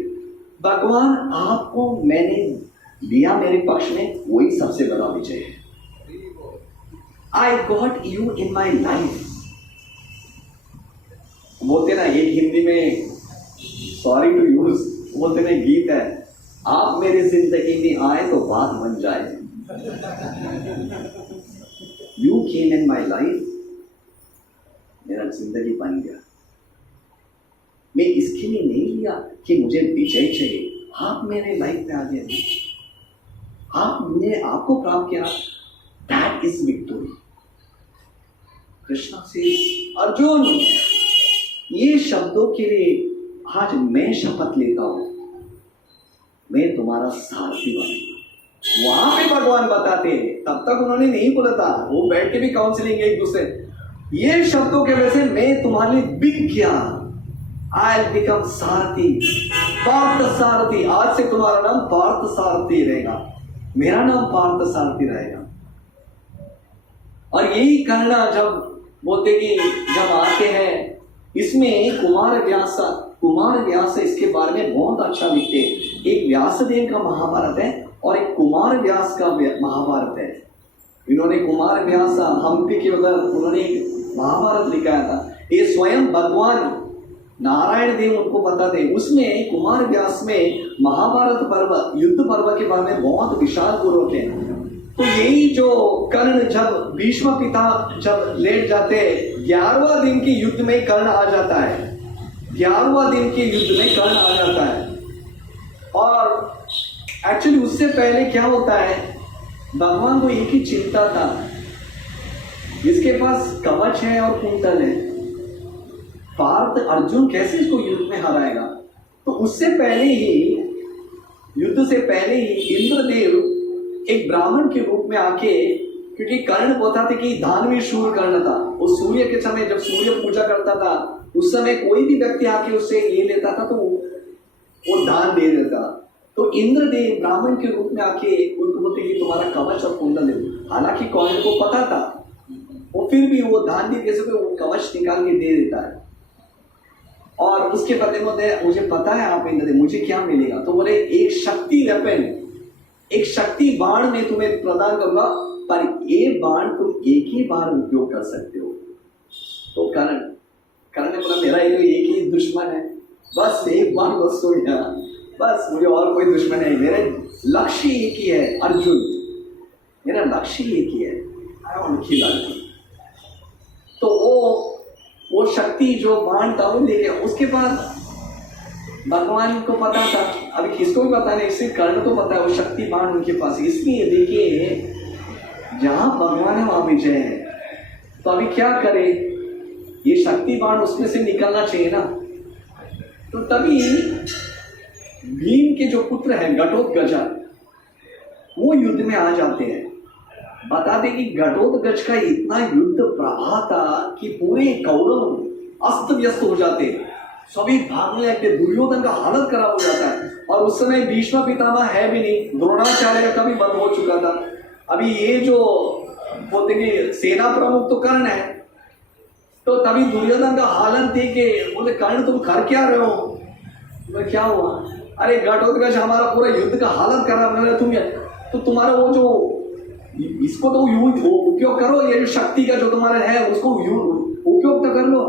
भगवान आपको मैंने लिया मेरे पक्ष में, वही सबसे बड़ा विजय है। I got you in my life। बोलते ना एक हिंदी में, सॉरी टू यूज, बोलते ना गीत है, आप मेरी जिंदगी में आए तो बात बन जाए। You came in my life, मेरा जिंदगी बन गया। मैं इसके लिए नहीं लिया कि मुझे विजय चाहिए, आप मेरे लाइफ में आ गए, आपने आपको प्राप्त किया, दैट इज विक्टोरी। कृष्ण से, अर्जुन ये शब्दों के लिए आज मैं शपथ लेता हूं, मैं तुम्हारा सारथी बनूंगा। वहां पे भगवान बताते हैं, तब तक उन्होंने नहीं बोला था, वो बैठ के भी काउंसलिंग एक दूसरे, ये शब्दों के वजह से मैं तुम्हारे लिए बिक गया। आई बिकम सारथी, पार्थ सारथी। आज से तुम्हारा नाम पार्थ सारथी रहेगा, मेरा नाम पार्थ सारथी रहेगा। और यही कहना जब बोलते कि जब आते हैं, इसमें कुमार व्यास इसके बारे में बहुत अच्छा लिखते हैं। एक व्यासदेव का महाभारत है और एक कुमार व्यास का महाभारत है। इन्होंने कुमार व्यास हम्पी के उधर उन्होंने एक महाभारत लिखाया था। ये स्वयं भगवान नारायण देव उनको बताते। उसमें कुमार व्यास में महाभारत पर्व, युद्ध पर्व के बारे में बहुत विशाल पूर्वक है। तो यही जो कर्ण, जब भीष्म पिता जब लेट जाते, 11वां दिन के युद्ध में कर्ण आ जाता है, 11वां दिन के युद्ध में कर्ण आ जाता है। और एक्चुअली उससे पहले क्या होता है, भगवान को एक ही चिंता था, जिसके पास कवच है और कुंतल है, पार्थ अर्जुन कैसे इसको युद्ध में हराएगा। तो उससे पहले ही, युद्ध से पहले ही इंद्रदेव एक ब्राह्मण के रूप में आके, क्योंकि कर्ण बताते कि दानवीर शूर कर्ण था, वो सूर्य के समय जब सूर्य पूजा करता था, उस समय कोई भी व्यक्ति आके उससे ये लेता था तो वो दान दे देता। तो इंद्रदेव ब्राह्मण के रूप में आके उनको बोलते कि तुम्हारा कवच और कुंडल दे। हालांकि कर्ण को पता था, वो फिर भी वो दान भी कैसे वो कवच निकाल के दे देता है। और उसके बदले में मुझे पता है आप इंद्रदेव मुझे क्या मिलेगा, तो बोले एक शक्ति वेपन, एक शक्ति बाण में तुम्हें प्रदान करूंगा, पर ये बाण तुम एक ही बार उपयोग कर सकते हो। तो कर्ण ने बोला मेरा एक ही दुश्मन है, बस एक बार बस हो गया, बस मुझे और कोई दुश्मन नहीं, मेरे लक्ष्य एक ही है अर्जुन, मेरा लक्ष्य एक ही है, I want to kill Arjun. तो वो शक्ति जो बाण था वो ले गया। उसके बाद भगवान को पता था, अभी किसको भी पता नहीं, सिर्फ कर्ण को पता है वो शक्ति बाण उनके पास। इसलिए देखिए जहां भगवान है वहां विजय है। तो अभी क्या करे, ये शक्ति बाण उसमें से निकलना चाहिए ना। तो तभी भीम के जो पुत्र हैं घटोत्कच, वो युद्ध में आ जाते हैं। बता दें कि घटोत्कच का इतना युद्ध प्रभाव था कि पूरे कौरव अस्त व्यस्त हो जाते, सभी भागने लगते, दुर्योधन का हालत खराब हो जाता है। और उस समय भीष्म पितामह है भी नहीं, द्रोणाचार्य का भी बंद हो चुका था। अभी ये जो बोलते कि सेना प्रमुख तो कर्ण है, तो तभी दुर्योधन का हालत देख के बोले कर्ण तुम कर क्या रहे हो, तो क्या हुआ, अरे घटोत्कच हमारा पूरा युद्ध का हालत खराब कर रहा है, तुम तो तुम्हारा वो जो इसको तो उपयोग करो, ये जो शक्ति का जो तुम्हारा है उसको उपयोग तो कर लो।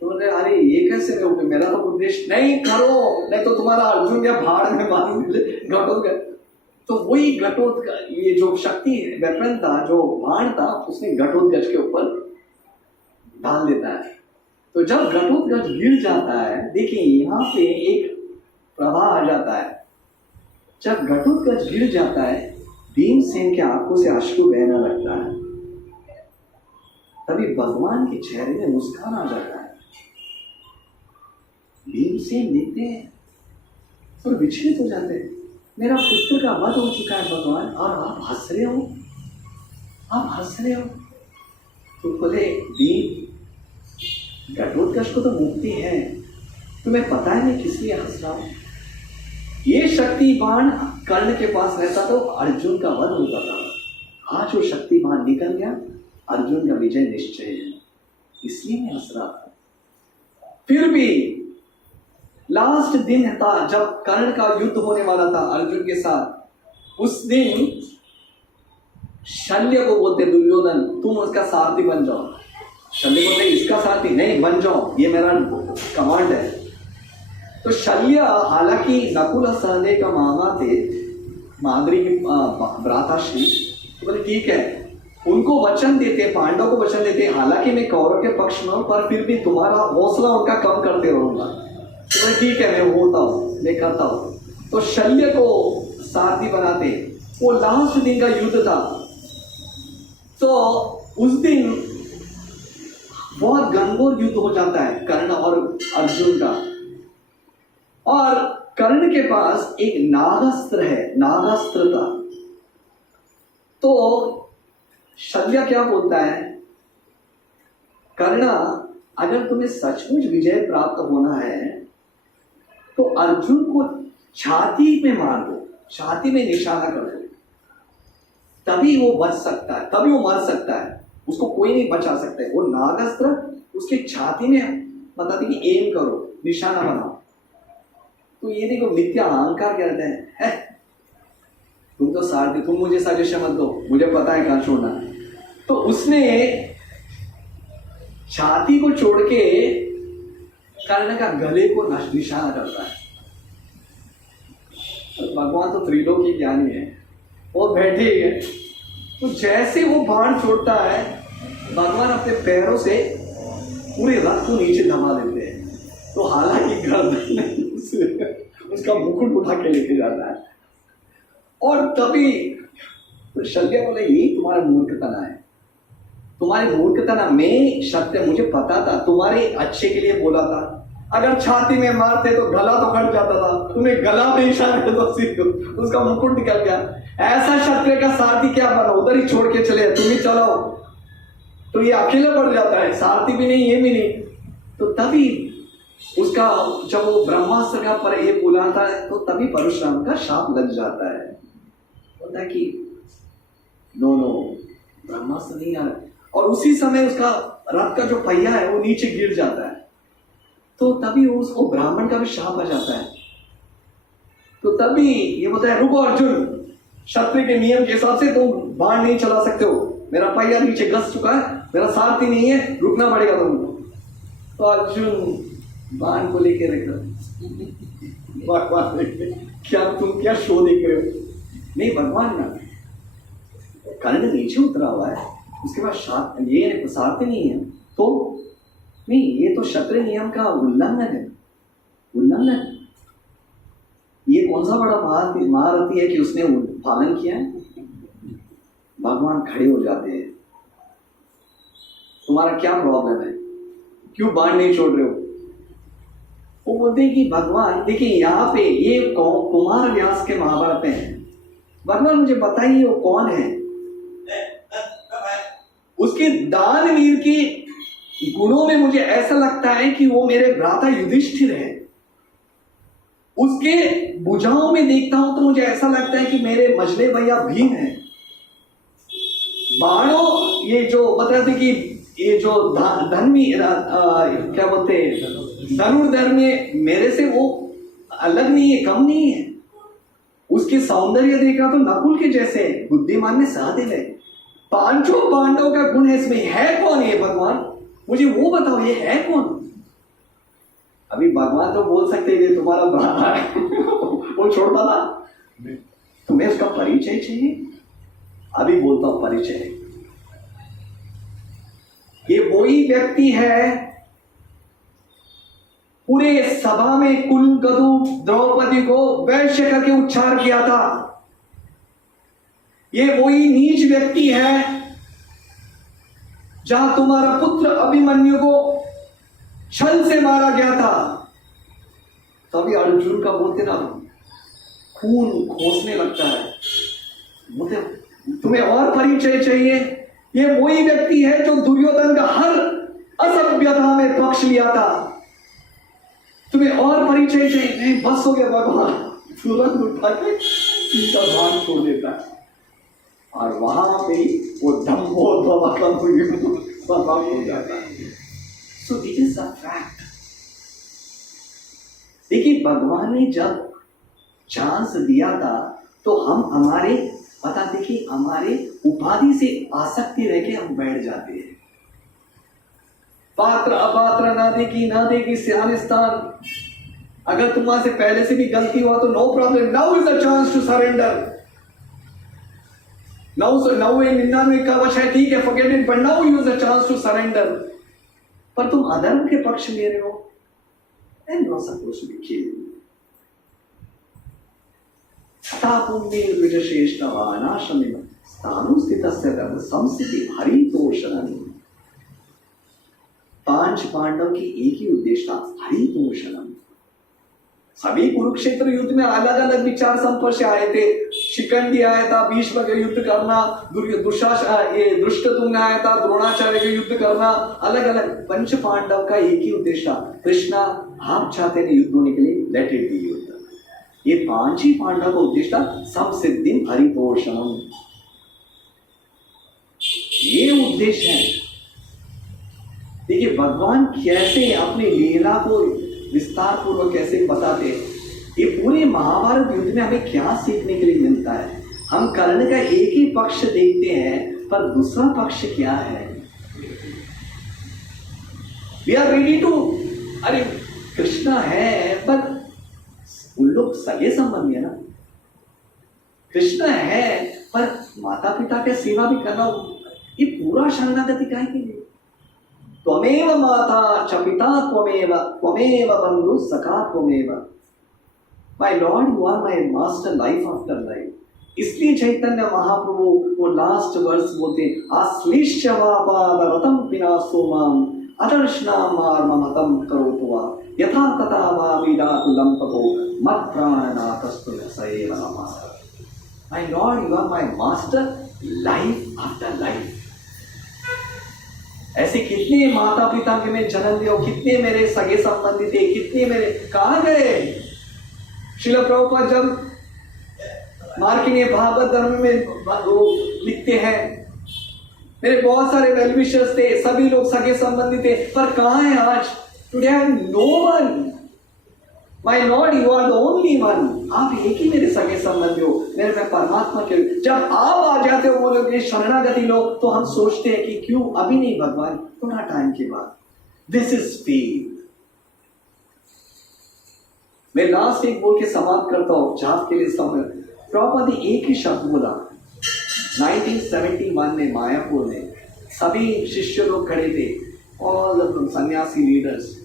तो बोले अरे ये कैसे करोगे, मेरा तो उद्देश्य नहीं करो, नहीं तो तुम्हारा अर्जुन या भाड़ में मार घटोत्कच। तो वही घटोत्कच, ये जो शक्ति वेपन था, जो बाण था, उसने घटोत्कच के ऊपर डाल देता है। तो जब घटोत्कच गिर जाता है, देखिए यहाँ पे एक प्रवाह आ जाता है। जब घटोत्कच गिर जाता है, भीमसेन के आंखों से अश्रु बहना लगता है। तभी भगवान के चेहरे में मुस्कान आ जाता है। भीमसेन देखते हैं और विचलित हो जाते हैं, मेरा पुत्र का वध हो चुका है भगवान, और आप हंस रहे हो, आप हंस रहे हो। तो बोले भीम, घटोत्कच को तो मुक्ति है, तुम्हें पता है मैं किस लिए हंस रहा हूं? ये शक्ति बाण कर्ण के पास रहता तो अर्जुन का वध होता था। आज वो शक्ति बाण निकल गया, अर्जुन का विजय निश्चय है, इसलिए मैं हंस रहा था। फिर भी लास्ट दिन था जब कर्ण का युद्ध होने वाला था अर्जुन के साथ। उस दिन शल्य को बोलते दुर्योधन, तुम उसका सारथी बन जाओ। शल्य बोलते इसका सारथी नहीं, बन जाओ, ये मेरा कमांड है। तो शल्य हालांकि नकुल और सहदेव का मामा थे, माद्री की भ्राताश्री, तो बोले ठीक है, उनको वचन देते, पांडव को वचन देते, हालांकि मैं कौरव के पक्ष में हूं, पर फिर भी तुम्हारा हौसला उनका कम करते रहूंगा। तो बोले ठीक है, मैं होता हूं, मैं करता हूं। तो शल्य को सारथी बनाते। वो लास्ट दिन का युद्ध था। तो उस दिन बहुत घनघोर युद्ध हो जाता है कर्ण और अर्जुन का। और कर्ण के पास एक नागास्त्र है, नागास्त्र था। तो शल्य क्या बोलता है, कर्ण अगर तुम्हें सचमुच विजय प्राप्त होना है तो अर्जुन को छाती में मार दो, छाती में निशाना कर दो, तभी वो बच सकता है, तभी वो मर सकता है, उसको कोई नहीं बचा सकता है। वो नागास्त्र उसके छाती में बताते कि एम करो, निशाना बनाओ। तो ये देखो मिथ्या अहंकार कहते हैं, तुम तो सारथी, तुम मुझे सजेशन मत दो, मुझे पता है कहां छोड़ना। तो उसने छाती को छोड़ के कर्ण का गले को निशाना करता है। भगवान तो त्रिलोकी ज्ञानी है, वो बैठे ही है। तो जैसे वो बाण छोड़ता है, भगवान अपने पैरों से पूरे रथ को नीचे दबा देते हैं। तो हालांकि गर्दन उसका मुकुट उठा के लेके जाता है। और तभी तो शल्य बोले यही तुम्हारा मूर्खता है, तुम्हारी मूर्खता ना, मैं सत्य, मुझे पता था, तुम्हारे अच्छे के लिए बोला था। अगर छाती में मारते तो गला तो कट जाता था, तुम्हें गला में इशारा कर दो, उसका मुकुट निकल गया। ऐसा क्षत्रिय का सारथी क्या बना, उधर ही छोड़ के चले, तुम ही चलाओ। तो ये अकेले पड़ जाता है, सारथी भी नहीं, ये भी नहीं। तो तभी उसका जब वो ब्रह्मास्त्र का पर ये बुलाता है, तो तभी परशुराम का शाप लग जाता है, बोलता है कि नो ब्रह्मास्त्र नहीं आ रहा। और उसी समय उसका रथ का जो पहिया है वो नीचे गिर जाता है। तो तभी उसको ब्राह्मण का भी शाप आ जाता है। तो तभी ये बोलता है रुको अर्जुन, क्षत्रिय के नियम के हिसाब से तुम बाण नहीं चला सकते हो, मेरा पहिया नीचे घस चुका है, मेरा सारथी नहीं है, रुकना पड़ेगा तुमको। तो अर्जुन बाण को लेके रखा, भगवान क्या तुम क्या शो देख रहे हो? नहीं भगवान ना, कर्ण नीचे उतरा हुआ है, उसके बाद ये सारथी नहीं है, तो नहीं, ये तो क्षत्रिय नियम का उल्लंघन है, उल्लंघन। ये कौन सा बड़ा महारथी है कि उसने पालन किया है? भगवान खड़े हो जाते हैं, तुम्हारा क्या प्रॉब्लम है, क्यों बाण नहीं छोड़ रहे हो? वो बोलते हैं कि भगवान देखिए यहाँ पे ये कुमार व्यास के महाभारत में है, भगवान मुझे बताइए वो कौन है? उसके दानवीर की गुणों में मुझे ऐसा लगता है कि वो मेरे भ्राता युधिष्ठिर है। उसके भुजाओं में देखता हूं तो मुझे ऐसा लगता है कि मेरे मझले भैया भीम है। बाणों ये जो बता थे कि ये जो धर्मी क्या बोलते हैं धनुर्धर में मेरे से वो अलग नहीं है, कम नहीं है। उसके सौंदर्य देखा तो नकुल के जैसे है, बुद्धिमान में सहदेव है। पांचों पांडव का गुण है इसमें, है कौन ये भगवान? मुझे वो बताओ, ये है कौन? अभी भगवान तो बोल सकते थे तुम्हारा भ्राता है वो छोड़ता था, तुम्हें उसका परिचय चाहिए? अभी बोलता हूं परिचय। ये वही व्यक्ति है, पूरे सभा में कुंती द्रौपदी को वैश्य करके उच्चार किया था। ये वही नीच व्यक्ति है जहां तुम्हारा पुत्र अभिमन्यु को छल से मारा गया था। तभी अर्जुन का बोलते ना खून खोसने लगता है। बोलते तुम्हें और परिचय चाहिए? ये वही व्यक्ति है जो दुर्योधन का हर असभ्यता में पक्ष लिया था। तुम्हें और परिचय चाहिए? नहीं, बस हो गया भगवान। तुरंत उठा के सीधा भान छोड़ देता है और वहां पे वो धम्मो हो जाता है। So it is a fact. देखिए, भगवान ने जब चांस दिया था तो हम हमारे पता देखिए हमारे उपाधि से आसक्ति रह के हम बैठ जाते हैं। पात्र अपात्र ना देगी सियान स्थान। अगर तुम्हारे से पहले से भी गलती हुआ तो no problem, now is a chance to surrender. Now ये 99 का वश है, ठीक है, forget it, but now use a chance to surrender. पर तुम अधर्म के पक्ष ले रहे हो, and not suppose to be killed. तथा पुण्य विजयश्रेष्ठवानाश्रमेण स्थानु स्थितस्य तत्र संस्थिति हरितोषणम्। 5 पांडव की एक ही उद्देश्य था, हरितोषणम्। सभी कुरुक्षेत्र युद्ध में अलग अलग विचार संपर्श से आए थे। शिखंडी आया था भीष्म का युद्ध करना, धृष्टद्युम्न आया था द्रोणाचार्य का युद्ध करना, अलग अलग। 5 पांडव का एक ही उद्देश्य था, कृष्णा आप चाहते थे युद्ध होने के लिए, लेट इट बी युद्ध। ये 5 ही पांडव का उद्देश्य था, सब सिद्धिम हरितोषणम्। ये उद्देश्य है। देखिए भगवान कैसे अपनी लीला को विस्तार पूर्वक कैसे बताते हैं। ये पूरे महाभारत युद्ध में हमें क्या सीखने के लिए मिलता है? हम कर्ण का एक ही पक्ष देखते हैं, पर दूसरा पक्ष क्या है? वी आर रेडी टू, अरे कृष्णा है पर उन लोग सगे संबंधी है ना। कृष्ण है पर माता पिता के सेवा भी करना, ये पूरा शरणागति काहे के लिए? त्वमेव माता च पिता त्वमेव बंधु सखा त्वमेव। My lord, you are my master life after life. इसलिए चैतन्य महाप्रभु वो लास्ट वर्स बोलते हैं, आश्लिष्यवापादरतं पिनासो माम अदर्शनामार्ममतं करोतु वा यथा तथा वाविदातु लंपतो मत्प्राणनाथस्तु सएव नमः। My lord, you are my master life after life. ऐसे कितने माता पिता के मैं जन्म दिया, कितने मेरे सगे संबंधी थे, कितने मेरे कहाँ गए? श्रील प्रभुपाद जब मार्कंडेय भागवत धर्म में लिखते हैं, मेरे बहुत सारे वेल विशर्स थे, सभी लोग सगे संबंधी थे, पर कहाँ है आज? Today I am no one. My lord, you are the only one. आप एक ही मेरे सगे संबंधी हो, मेरे में परमात्मा के। जब आप आ जाते हो वो लोग शरणागति लोग, तो हम सोचते हैं कि क्यों अभी नहीं भगवान, थोड़ा टाइम के बाद। This is faith. मैं लास्ट एक बोल के समाप्त करता हूं, जाप के लिए समय। प्रभुपाद ने एक ही शब्द बोला 1971 में मायापुर में, सभी शिष्य लोग खड़े थे, ऑल सन्यासी लीडर्स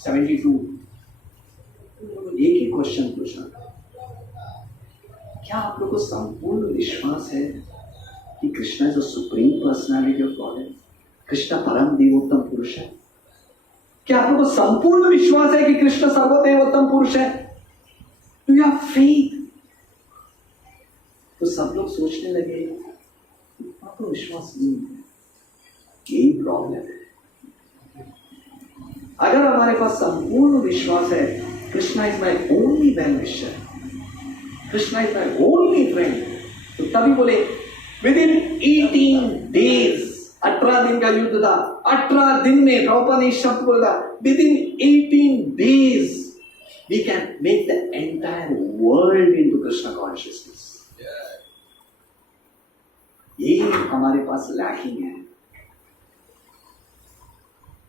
72। एक ही क्वेश्चन पूछा, क्या आप लोग को संपूर्ण विश्वास है कि कृष्णा जो सुप्रीम पर्सनालिटी ऑफ गॉड है, कृष्ण परम देवोत्तम पुरुष है? क्या आप लोग को संपूर्ण विश्वास है कि कृष्ण सर्वदेवोत्तम पुरुष है? Do you have faith? तो सब लोग सोचने लगे आपको विश्वास नहीं है। यही प्रॉब्लम है। अगर हमारे पास संपूर्ण विश्वास है, Krishna is my only well विशर, Krishna is my only friend, तो तभी बोले विद इन 18 डेज, 18 दिन का युद्ध था, 18 दिन में प्रभुपाद ने शब्द बोला, within 18 days we can make the entire world into Krishna consciousness. ये हमारे पास लैकिंग है।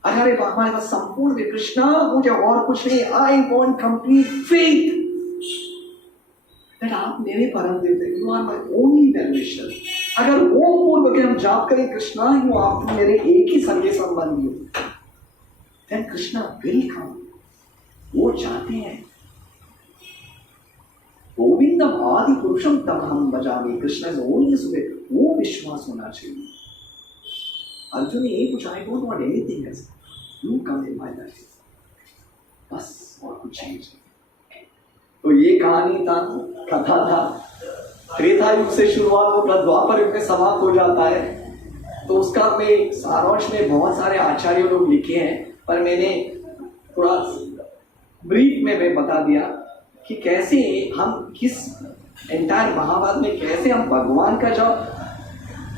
अरे हमारे पास संपूर्ण कृष्णा, मुझे और कुछ नहीं, I want complete faith that आप मेरे परम देवते, you are my only well wisher. अगर ओम पूर्व के हम जाप करें कृष्णा यू आप मेरे एक ही संगे संबंधी हो, देन कृष्णा विल कम। वो चाहते हैं। गोविंदम आदि पुरुषम तब हम बजावे, कृष्ण इज ओनली सुबह, वो विश्वास होना चाहिए। अर्जुन ने ये पूछा, I don't want anything else, you come in my life, बस और कुछ नहीं चाहिए। तो ये कहानी था, कथा था। त्रेता युग से शुरुआत होकर द्वापर युग में समाप्त हो जाता है। तो उसका में सारांश में बहुत सारे आचार्य लोग लिखे हैं, पर मैंने थोड़ा ब्रीफ में मैं बता दिया कि कैसे हम किस एंटायर महाभारत में कैसे हम भगवान का जो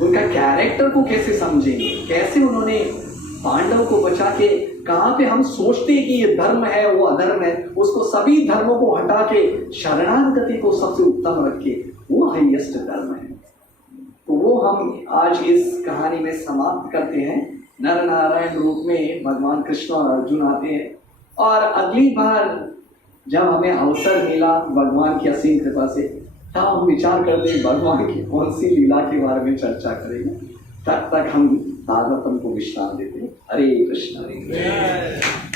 उनका कैरेक्टर को कैसे समझेंगे, कैसे उन्होंने पांडवों को बचा के, कहाँ पे हम सोचते हैं कि ये धर्म है वो अधर्म है, उसको सभी धर्मों को हटा के शरणागति को सबसे उत्तम रख के वो हाईएस्ट धर्म है। तो वो हम आज इस कहानी में समाप्त करते हैं। नर नारायण रूप में भगवान कृष्ण और अर्जुन आते हैं, और अगली बार जब हमें अवसर मिला भगवान की असीम कृपा से, तब हम विचार करते हैं भगवान की कौन सी लीला के बारे में चर्चा करेंगे। तब तक हम भागवतम को विश्राम देते हैं। हरे कृष्ण हरे कृष्ण।